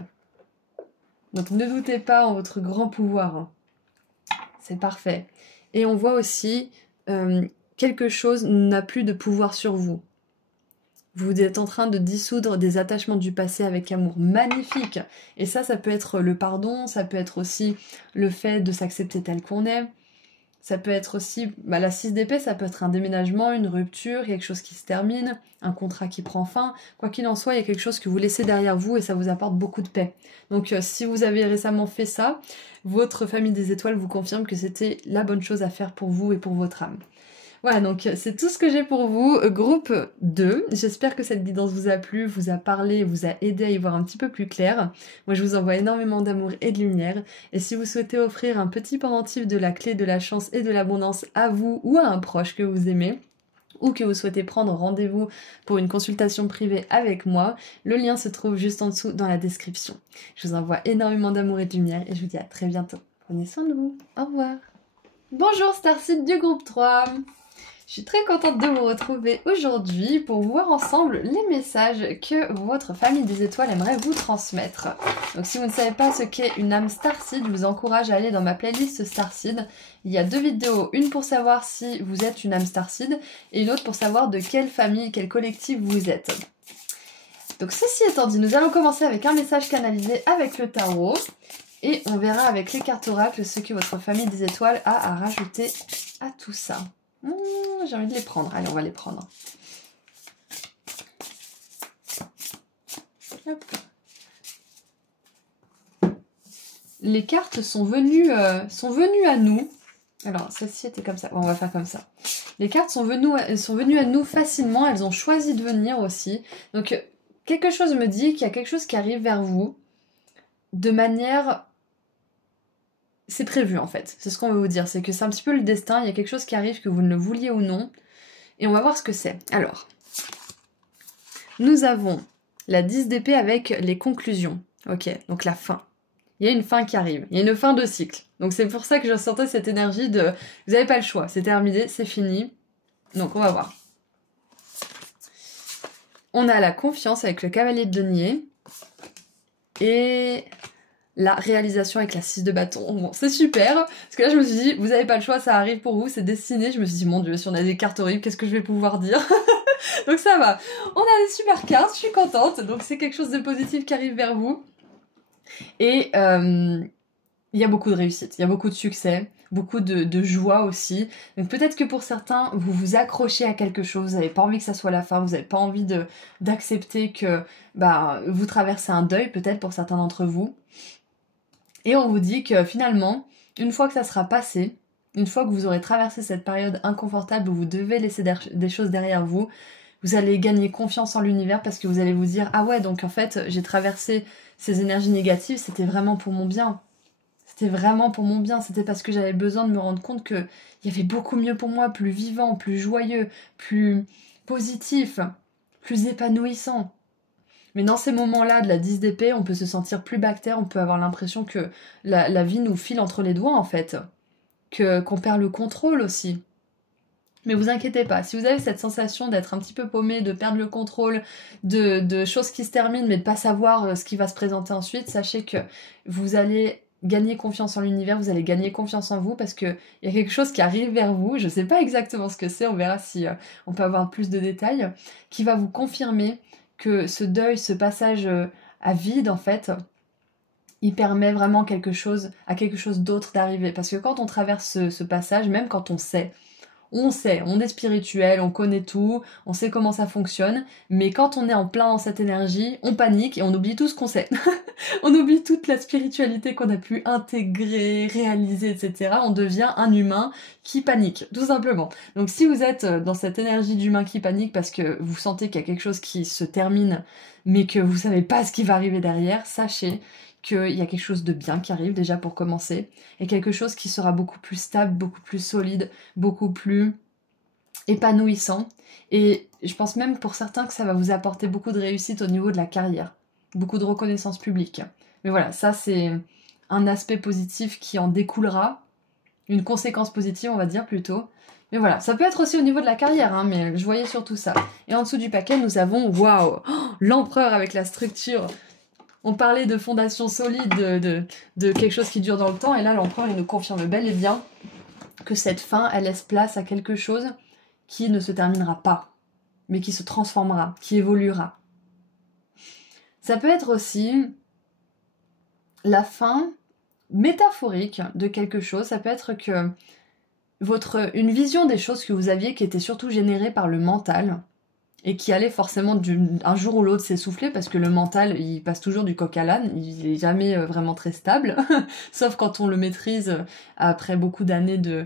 Donc ne doutez pas en votre grand pouvoir. C'est parfait. Et on voit aussi quelque chose n'a plus de pouvoir sur vous. Vous êtes en train de dissoudre des attachements du passé avec amour. Magnifique! Et ça peut être le pardon, ça peut être aussi le fait de s'accepter tel qu'on est. Ça peut être aussi, la 6 d'épée, ça peut être un déménagement, une rupture, quelque chose qui se termine, un contrat qui prend fin. Quoi qu'il en soit, il y a quelque chose que vous laissez derrière vous et ça vous apporte beaucoup de paix. Donc si vous avez récemment fait ça, votre famille des étoiles vous confirme que c'était la bonne chose à faire pour vous et pour votre âme. Voilà, donc c'est tout ce que j'ai pour vous. Groupe 2, j'espère que cette guidance vous a plu, vous a parlé, vous a aidé à y voir un petit peu plus clair. Moi, je vous envoie énormément d'amour et de lumière. Et si vous souhaitez offrir un petit pendentif de la clé de la chance et de l'abondance à vous ou à un proche que vous aimez, ou que vous souhaitez prendre rendez-vous pour une consultation privée avec moi, le lien se trouve juste en dessous dans la description. Je vous envoie énormément d'amour et de lumière et je vous dis à très bientôt. Prenez soin de vous. Au revoir. Bonjour Starseed du groupe 3. Je suis très contente de vous retrouver aujourd'hui pour voir ensemble les messages que votre famille des étoiles aimerait vous transmettre. Donc si vous ne savez pas ce qu'est une âme Starseed, je vous encourage à aller dans ma playlist Starseed. Il y a 2 vidéos, une pour savoir si vous êtes une âme Starseed et une autre pour savoir de quelle famille, quel collectif vous êtes. Donc ceci étant dit, nous allons commencer avec un message canalisé avec le tarot et on verra avec les cartes oracles ce que votre famille des étoiles a à rajouter à tout ça. J'ai envie de les prendre. Allez, on va les prendre. Hop. Les cartes sont venues à nous. Alors, celle-ci était comme ça. Bon, on va faire comme ça. Les cartes sont venues à nous facilement. Elles ont choisi de venir aussi. Donc, quelque chose me dit qu'il y a quelque chose qui arrive vers vous de manière... C'est prévu en fait, c'est ce qu'on veut vous dire, c'est que c'est un petit peu le destin, il y a quelque chose qui arrive que vous ne le vouliez ou non, et on va voir ce que c'est. Alors, nous avons la 10 d'épée avec les conclusions, ok, donc la fin. Il y a une fin qui arrive, il y a une fin de cycle, donc c'est pour ça que je ressentais cette énergie de, vous n'avez pas le choix, c'est terminé, c'est fini, donc on va voir. On a la confiance avec le cavalier de denier, et... la réalisation avec la 6 de bâton. Bon, c'est super, parce que là, je me suis dit, vous n'avez pas le choix, ça arrive pour vous, c'est destiné. Je me suis dit, mon Dieu, si on a des cartes horribles, qu'est-ce que je vais pouvoir dire? Donc ça va. On a des super cartes, je suis contente. Donc c'est quelque chose de positif qui arrive vers vous. Et il y a beaucoup de réussite, il y a beaucoup de succès, beaucoup de joie aussi. Donc peut-être que pour certains, vous vous accrochez à quelque chose, vous n'avez pas envie que ça soit la fin, vous n'avez pas envie d'accepter que vous traversez un deuil, peut-être pour certains d'entre vous. Et on vous dit que finalement, une fois que ça sera passé, une fois que vous aurez traversé cette période inconfortable où vous devez laisser des choses derrière vous, vous allez gagner confiance en l'univers parce que vous allez vous dire « Ah ouais, donc en fait, j'ai traversé ces énergies négatives, c'était vraiment pour mon bien. C'était vraiment pour mon bien, c'était parce que j'avais besoin de me rendre compte qu'il y avait beaucoup mieux pour moi, plus vivant, plus joyeux, plus positif, plus épanouissant. » Mais dans ces moments-là de la 10 d'épée, on peut se sentir plus bactère, on peut avoir l'impression que la vie nous file entre les doigts en fait, qu'on perd le contrôle aussi. Mais vous inquiétez pas, si vous avez cette sensation d'être un petit peu paumé, de perdre le contrôle, de choses qui se terminent mais de pas savoir ce qui va se présenter ensuite, sachez que vous allez gagner confiance en l'univers, vous allez gagner confiance en vous parce qu'il y a quelque chose qui arrive vers vous, je sais pas exactement ce que c'est, on verra si on peut avoir plus de détails, qui va vous confirmer que ce deuil, ce passage à vide, en fait, il permet vraiment à quelque chose d'autre d'arriver. Parce que quand on traverse ce passage, même quand on sait, on est spirituel, on connaît tout, on sait comment ça fonctionne, mais quand on est en plein dans cette énergie, on panique et on oublie tout ce qu'on sait. On oublie toute la spiritualité qu'on a pu intégrer, réaliser, etc. On devient un humain qui panique, tout simplement. Donc si vous êtes dans cette énergie d'humain qui panique parce que vous sentez qu'il y a quelque chose qui se termine, mais que vous savez pas ce qui va arriver derrière, sachez qu'il y a quelque chose de bien qui arrive déjà pour commencer, et quelque chose qui sera beaucoup plus stable, beaucoup plus solide, beaucoup plus épanouissant. Et je pense même pour certains que ça va vous apporter beaucoup de réussite au niveau de la carrière, beaucoup de reconnaissance publique. Mais voilà, ça c'est un aspect positif qui en découlera, une conséquence positive on va dire plutôt. Mais voilà, ça peut être aussi au niveau de la carrière, hein, mais je voyais surtout ça. Et en dessous du paquet, nous avons, waouh, l'empereur avec la structure. On parlait de fondation solide, de quelque chose qui dure dans le temps, et là l'empereur il nous confirme bel et bien que cette fin, elle laisse place à quelque chose qui ne se terminera pas, mais qui se transformera, qui évoluera. Ça peut être aussi la fin métaphorique de quelque chose, ça peut être que une vision des choses que vous aviez qui était surtout générée par le mental, et qui allait forcément un jour ou l'autre s'essouffler parce que le mental, il passe toujours du coq à l'âne, il est jamais vraiment très stable, sauf quand on le maîtrise après beaucoup d'années de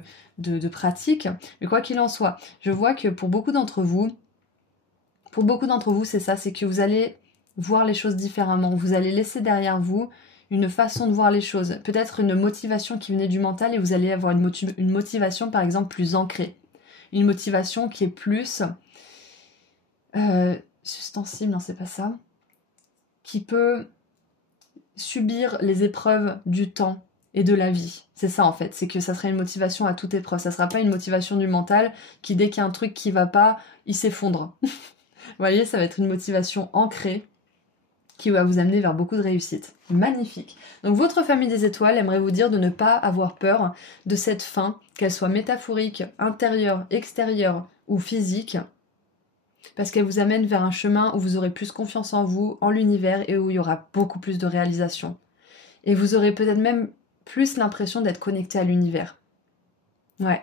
pratique. Mais quoi qu'il en soit, je vois que pour beaucoup d'entre vous, c'est ça, c'est que vous allez voir les choses différemment, vous allez laisser derrière vous une façon de voir les choses, peut-être une motivation qui venait du mental et vous allez avoir une motivation par exemple plus ancrée, une motivation qui est plus... sustensible, non c'est pas ça, qui peut subir les épreuves du temps et de la vie. C'est ça en fait, c'est que ça sera une motivation à toute épreuve, ça sera pas une motivation du mental qui dès qu'il y a un truc qui va pas, il s'effondre. Vous voyez, ça va être une motivation ancrée qui va vous amener vers beaucoup de réussite. Magnifique. Donc votre famille des étoiles aimerait vous dire de ne pas avoir peur de cette fin, qu'elle soit métaphorique, intérieure, extérieure ou physique, parce qu'elle vous amène vers un chemin où vous aurez plus confiance en vous, en l'univers, et où il y aura beaucoup plus de réalisation. Et vous aurez peut-être même plus l'impression d'être connecté à l'univers. Ouais.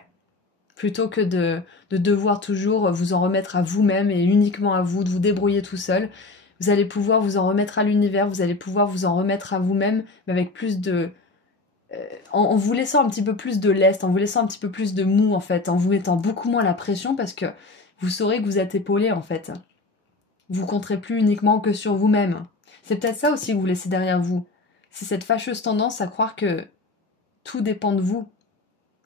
Plutôt que de devoir toujours vous en remettre à vous-même et uniquement à vous, de vous débrouiller tout seul. Vous allez pouvoir vous en remettre à l'univers, vous allez pouvoir vous en remettre à vous-même, mais avec plus de... en vous laissant un petit peu plus de lest, en vous laissant un petit peu plus de mou en fait, en vous mettant beaucoup moins la pression parce que vous saurez que vous êtes épaulé en fait. Vous compterez plus uniquement que sur vous-même. C'est peut-être ça aussi que vous laissez derrière vous. C'est cette fâcheuse tendance à croire que tout dépend de vous.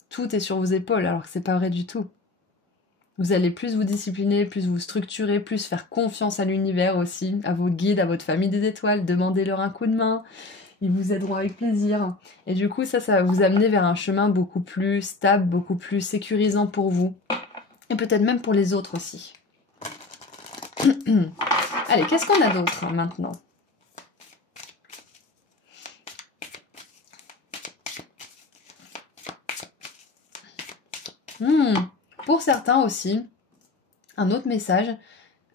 Tout est sur vos épaules alors que c'est pas vrai du tout. Vous allez plus vous discipliner, plus vous structurer, plus faire confiance à l'univers aussi, à vos guides, à votre famille des étoiles, demandez-leur un coup de main, ils vous aideront avec plaisir. Et du coup, ça va vous amener vers un chemin beaucoup plus stable, beaucoup plus sécurisant pour vous. Et peut-être même pour les autres aussi. Allez, qu'est-ce qu'on a d'autre maintenant ? Pour certains aussi, un autre message.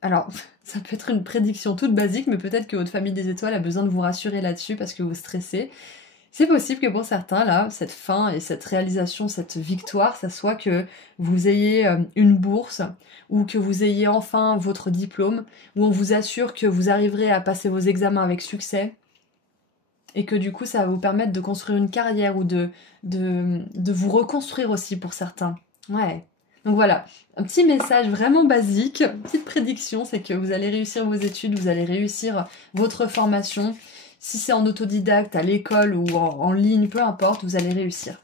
Alors, ça peut être une prédiction toute basique, mais peut-être que votre famille des étoiles a besoin de vous rassurer là-dessus parce que vous stressez. C'est possible que pour certains, là, cette fin et cette réalisation, cette victoire, ça soit que vous ayez une bourse ou que vous ayez enfin votre diplôme, où on vous assure que vous arriverez à passer vos examens avec succès et que du coup, ça va vous permettre de construire une carrière ou de vous reconstruire aussi pour certains. Ouais. Donc voilà, un petit message vraiment basique, une petite prédiction, c'est que vous allez réussir vos études, vous allez réussir votre formation. Si c'est en autodidacte, à l'école ou en ligne, peu importe, vous allez réussir.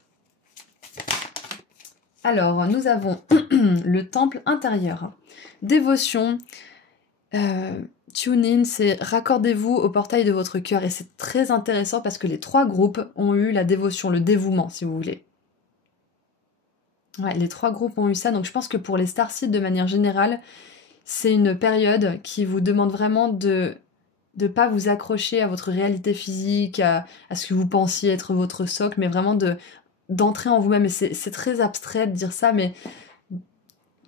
Alors, nous avons le temple intérieur. Dévotion, tune-in, c'est raccordez-vous au portail de votre cœur. Et c'est très intéressant parce que les trois groupes ont eu la dévotion, le dévouement, si vous voulez. Ouais, les trois groupes ont eu ça. Donc je pense que pour les starseeds, de manière générale, c'est une période qui vous demande vraiment de ne pas vous accrocher à votre réalité physique, à ce que vous pensiez être votre socle, mais vraiment d'entrer en vous-même. Et c'est très abstrait de dire ça, mais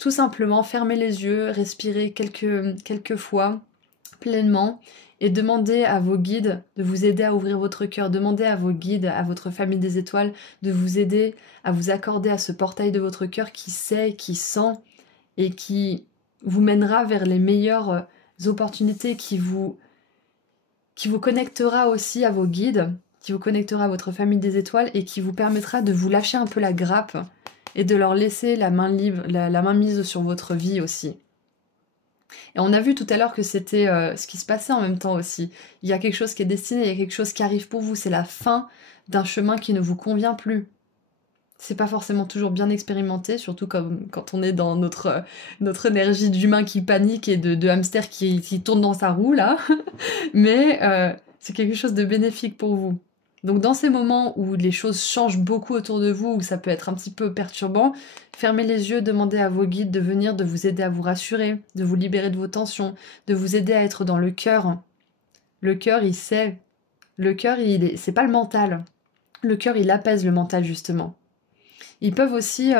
tout simplement fermez les yeux, respirez quelques fois pleinement Et demandez à vos guides de vous aider à ouvrir votre cœur. Demandez à vos guides, à votre famille des étoiles, de vous aider à vous accorder à ce portail de votre cœur qui sait, qui sent et qui vous mènera vers les meilleures opportunités, qui vous connectera aussi à vos guides, qui vous connectera à votre famille des étoiles et qui vous permettra de vous lâcher un peu la grappe et de leur laisser la main libre, la main mise sur votre vie aussi. Et on a vu tout à l'heure que c'était ce qui se passait en même temps aussi. Il y a quelque chose qui est destiné, il y a quelque chose qui arrive pour vous. C'est la fin d'un chemin qui ne vous convient plus. C'est pas forcément toujours bien expérimenté, surtout comme quand on est dans notre énergie d'humain qui panique et de hamster qui tourne dans sa roue, là. Mais c'est quelque chose de bénéfique pour vous. Donc dans ces moments où les choses changent beaucoup autour de vous, où ça peut être un petit peu perturbant, fermez les yeux, demandez à vos guides de venir, de vous aider à vous rassurer, de vous libérer de vos tensions, de vous aider à être dans le cœur. Le cœur, il sait. Le cœur, c'est pas le mental. Le cœur, il apaise le mental, justement. Ils peuvent aussi,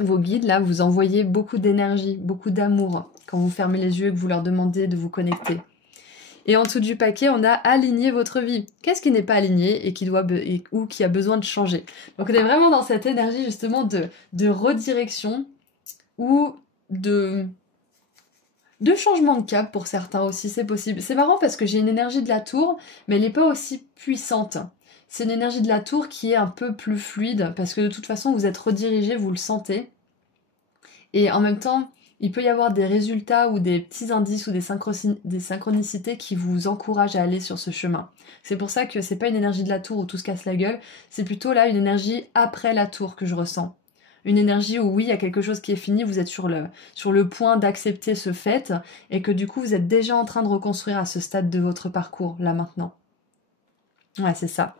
vos guides, là, vous envoyer beaucoup d'énergie, beaucoup d'amour, quand vous fermez les yeux et que vous leur demandez de vous connecter. Et en dessous du paquet, on a aligné votre vie. Qu'est-ce qui n'est pas aligné ou qui a besoin de changer? Donc on est vraiment dans cette énergie justement de redirection ou de changement de cap pour certains aussi, c'est possible. C'est marrant parce que j'ai une énergie de la tour, mais elle n'est pas aussi puissante. C'est une énergie de la tour qui est un peu plus fluide parce que de toute façon, vous êtes redirigé, vous le sentez. Et en même temps, il peut y avoir des résultats ou des petits indices ou des synchronicités qui vous encouragent à aller sur ce chemin. C'est pour ça que c'est pas une énergie de la tour où tout se casse la gueule, c'est plutôt là une énergie après la tour que je ressens. Une énergie où oui, il y a quelque chose qui est fini, vous êtes sur le point d'accepter ce fait et que du coup vous êtes déjà en train de reconstruire à ce stade de votre parcours, là maintenant. Ouais, c'est ça.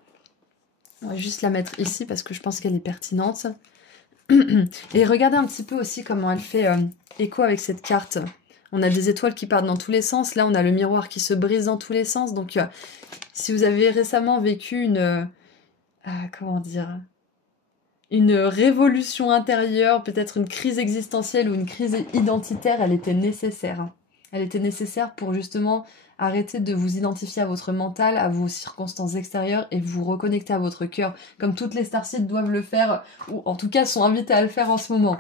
On va juste la mettre ici parce que je pense qu'elle est pertinente. Et regardez un petit peu aussi comment elle fait écho avec cette carte. On a des étoiles qui partent dans tous les sens. Là, on a le miroir qui se brise dans tous les sens. Donc, si vous avez récemment vécu une révolution intérieure, peut-être une crise existentielle ou une crise identitaire, elle était nécessaire. Elle était nécessaire pour justement arrêter de vous identifier à votre mental, à vos circonstances extérieures et vous reconnecter à votre cœur, comme toutes les starseeds doivent le faire, ou en tout cas sont invitées à le faire en ce moment.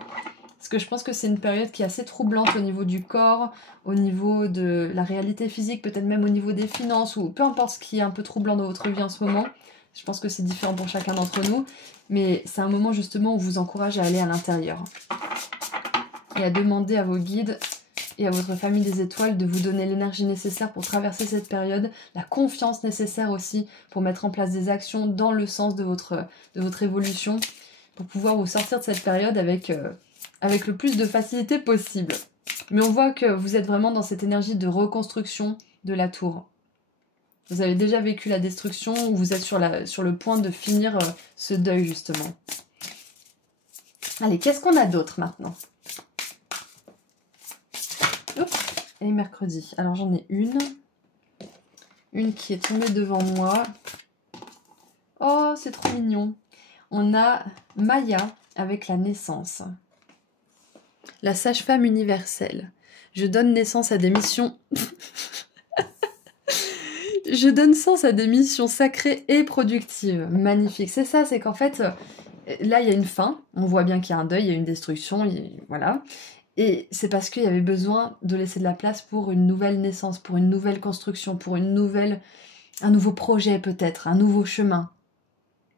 Parce que je pense que c'est une période qui est assez troublante au niveau du corps, au niveau de la réalité physique, peut-être même au niveau des finances, ou peu importe ce qui est un peu troublant dans votre vie en ce moment. Je pense que c'est différent pour chacun d'entre nous, mais c'est un moment justement où vous encourage à aller à l'intérieur. Et à demander à vos guides et à votre famille des étoiles de vous donner l'énergie nécessaire pour traverser cette période, la confiance nécessaire aussi pour mettre en place des actions dans le sens de votre évolution, pour pouvoir vous sortir de cette période avec le plus de facilité possible. Mais on voit que vous êtes vraiment dans cette énergie de reconstruction de la tour. Vous avez déjà vécu la destruction, ou vous êtes sur le point de finir ce deuil justement. Allez, qu'est-ce qu'on a d'autre maintenant ? Et mercredi. Alors j'en ai une qui est tombée devant moi. Oh, c'est trop mignon. On a Maya avec la naissance. La sage-femme universelle. Je donne naissance à des missions... Je donne sens à des missions sacrées et productives. Magnifique. C'est ça, c'est qu'en fait, là, il y a une fin. On voit bien qu'il y a un deuil, il y a une destruction, voilà. Et c'est parce qu'il y avait besoin de laisser de la place pour une nouvelle naissance, pour une nouvelle construction, pour un nouveau projet peut-être, un nouveau chemin.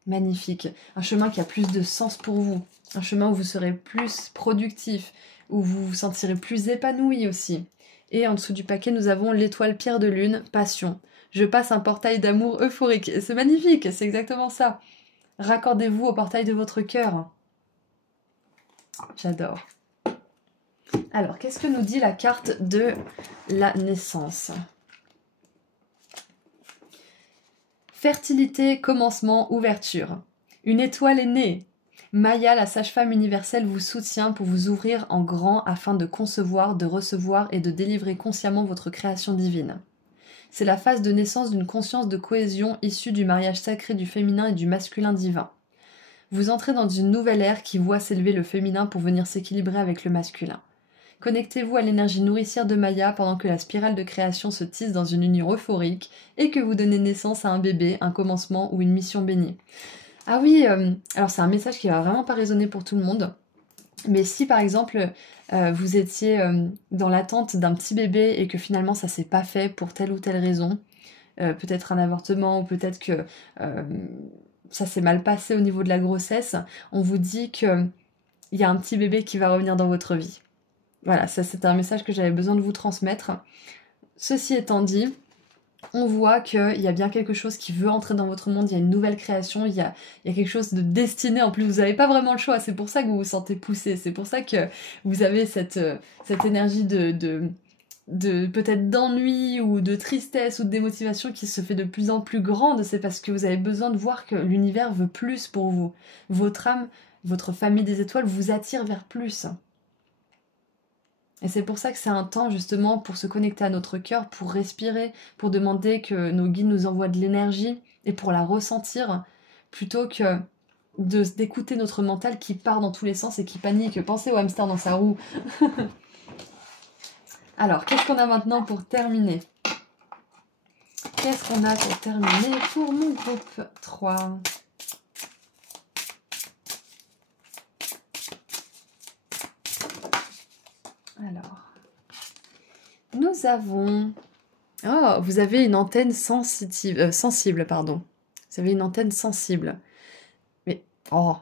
Magnifique. Un chemin qui a plus de sens pour vous. Un chemin où vous serez plus productif, où vous vous sentirez plus épanoui aussi. Et en dessous du paquet, nous avons l'étoile pierre de lune, passion. Je passe un portail d'amour euphorique. Et c'est magnifique, c'est exactement ça. Raccordez-vous au portail de votre cœur. J'adore. Alors, qu'est-ce que nous dit la carte de la naissance ? Fertilité, commencement, ouverture. Une étoile est née. Maya, la sage-femme universelle, vous soutient pour vous ouvrir en grand afin de concevoir, de recevoir et de délivrer consciemment votre création divine. C'est la phase de naissance d'une conscience de cohésion issue du mariage sacré du féminin et du masculin divin. Vous entrez dans une nouvelle ère qui voit s'élever le féminin pour venir s'équilibrer avec le masculin. Connectez-vous à l'énergie nourricière de Maya pendant que la spirale de création se tisse dans une union euphorique et que vous donnez naissance à un bébé, un commencement ou une mission bénie. Ah oui, alors c'est un message qui va vraiment pas résonner pour tout le monde, mais si par exemple vous étiez dans l'attente d'un petit bébé et que finalement ça s'est pas fait pour telle ou telle raison, peut-être un avortement ou peut-être que ça s'est mal passé au niveau de la grossesse, on vous dit qu'il y a un petit bébé qui va revenir dans votre vie. Voilà, ça c'est un message que j'avais besoin de vous transmettre. Ceci étant dit, on voit qu'il y a bien quelque chose qui veut entrer dans votre monde, il y a une nouvelle création, il y a quelque chose de destiné, en plus vous n'avez pas vraiment le choix, c'est pour ça que vous vous sentez poussé, c'est pour ça que vous avez cette énergie de peut-être d'ennui ou de tristesse ou de démotivation qui se fait de plus en plus grande, c'est parce que vous avez besoin de voir que l'univers veut plus pour vous. Votre âme, votre famille des étoiles vous attire vers plus. Et c'est pour ça que c'est un temps justement pour se connecter à notre cœur, pour respirer, pour demander que nos guides nous envoient de l'énergie et pour la ressentir, plutôt que d'écouter notre mental qui part dans tous les sens et qui panique. Pensez au hamster dans sa roue. Alors, qu'est-ce qu'on a maintenant pour terminer? Qu'est-ce qu'on a pour terminer pour mon groupe 3? Alors, nous avons... Oh, vous avez une antenne sensible, pardon. Vous avez une antenne sensible. Mais, oh,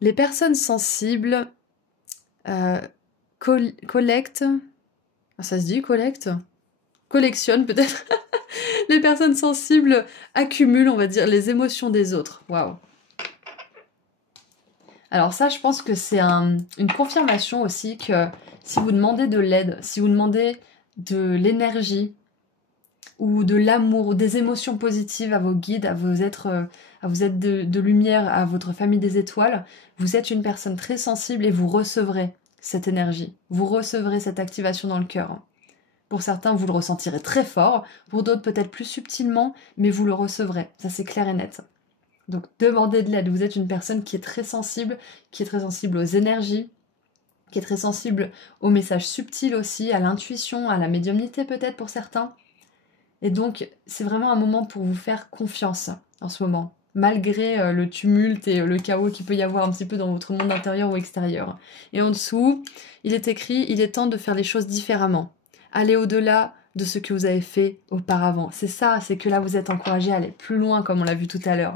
les personnes sensibles collectent... Ça se dit collecte? Collectionnent peut-être. Les personnes sensibles accumulent, on va dire, les émotions des autres. Waouh. Alors ça, je pense que c'est une confirmation aussi que si vous demandez de l'aide, si vous demandez de l'énergie ou de l'amour ou des émotions positives à vos guides, à vos êtres de lumière, à votre famille des étoiles, vous êtes une personne très sensible et vous recevrez cette énergie. Vous recevrez cette activation dans le cœur. Pour certains, vous le ressentirez très fort, pour d'autres peut-être plus subtilement, mais vous le recevrez. Ça, c'est clair et net. Donc, demandez de l'aide. Vous êtes une personne qui est très sensible aux énergies, qui est très sensible aux messages subtils aussi, à l'intuition, à la médiumnité peut-être pour certains. Et donc, c'est vraiment un moment pour vous faire confiance en ce moment, malgré le tumulte et le chaos qu'il peut y avoir un petit peu dans votre monde intérieur ou extérieur. Et en dessous, il est écrit, il est temps de faire les choses différemment. Allez au-delà de ce que vous avez fait auparavant. C'est ça, c'est que là, vous êtes encouragé à aller plus loin, comme on l'a vu tout à l'heure.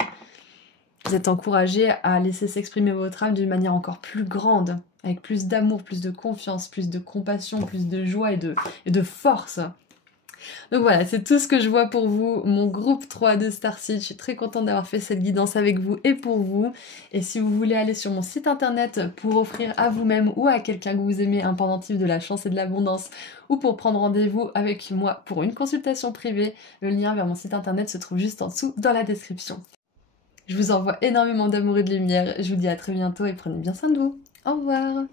Vous êtes encouragé à laisser s'exprimer votre âme d'une manière encore plus grande, avec plus d'amour, plus de confiance, plus de compassion, plus de joie et de force. Donc voilà, c'est tout ce que je vois pour vous, mon groupe 3 de Starseed. Je suis très contente d'avoir fait cette guidance avec vous et pour vous. Et si vous voulez aller sur mon site internet pour offrir à vous-même ou à quelqu'un que vous aimez un pendentif de la chance et de l'abondance, ou pour prendre rendez-vous avec moi pour une consultation privée, le lien vers mon site internet se trouve juste en dessous dans la description. Je vous envoie énormément d'amour et de lumière. Je vous dis à très bientôt et prenez bien soin de vous. Au revoir.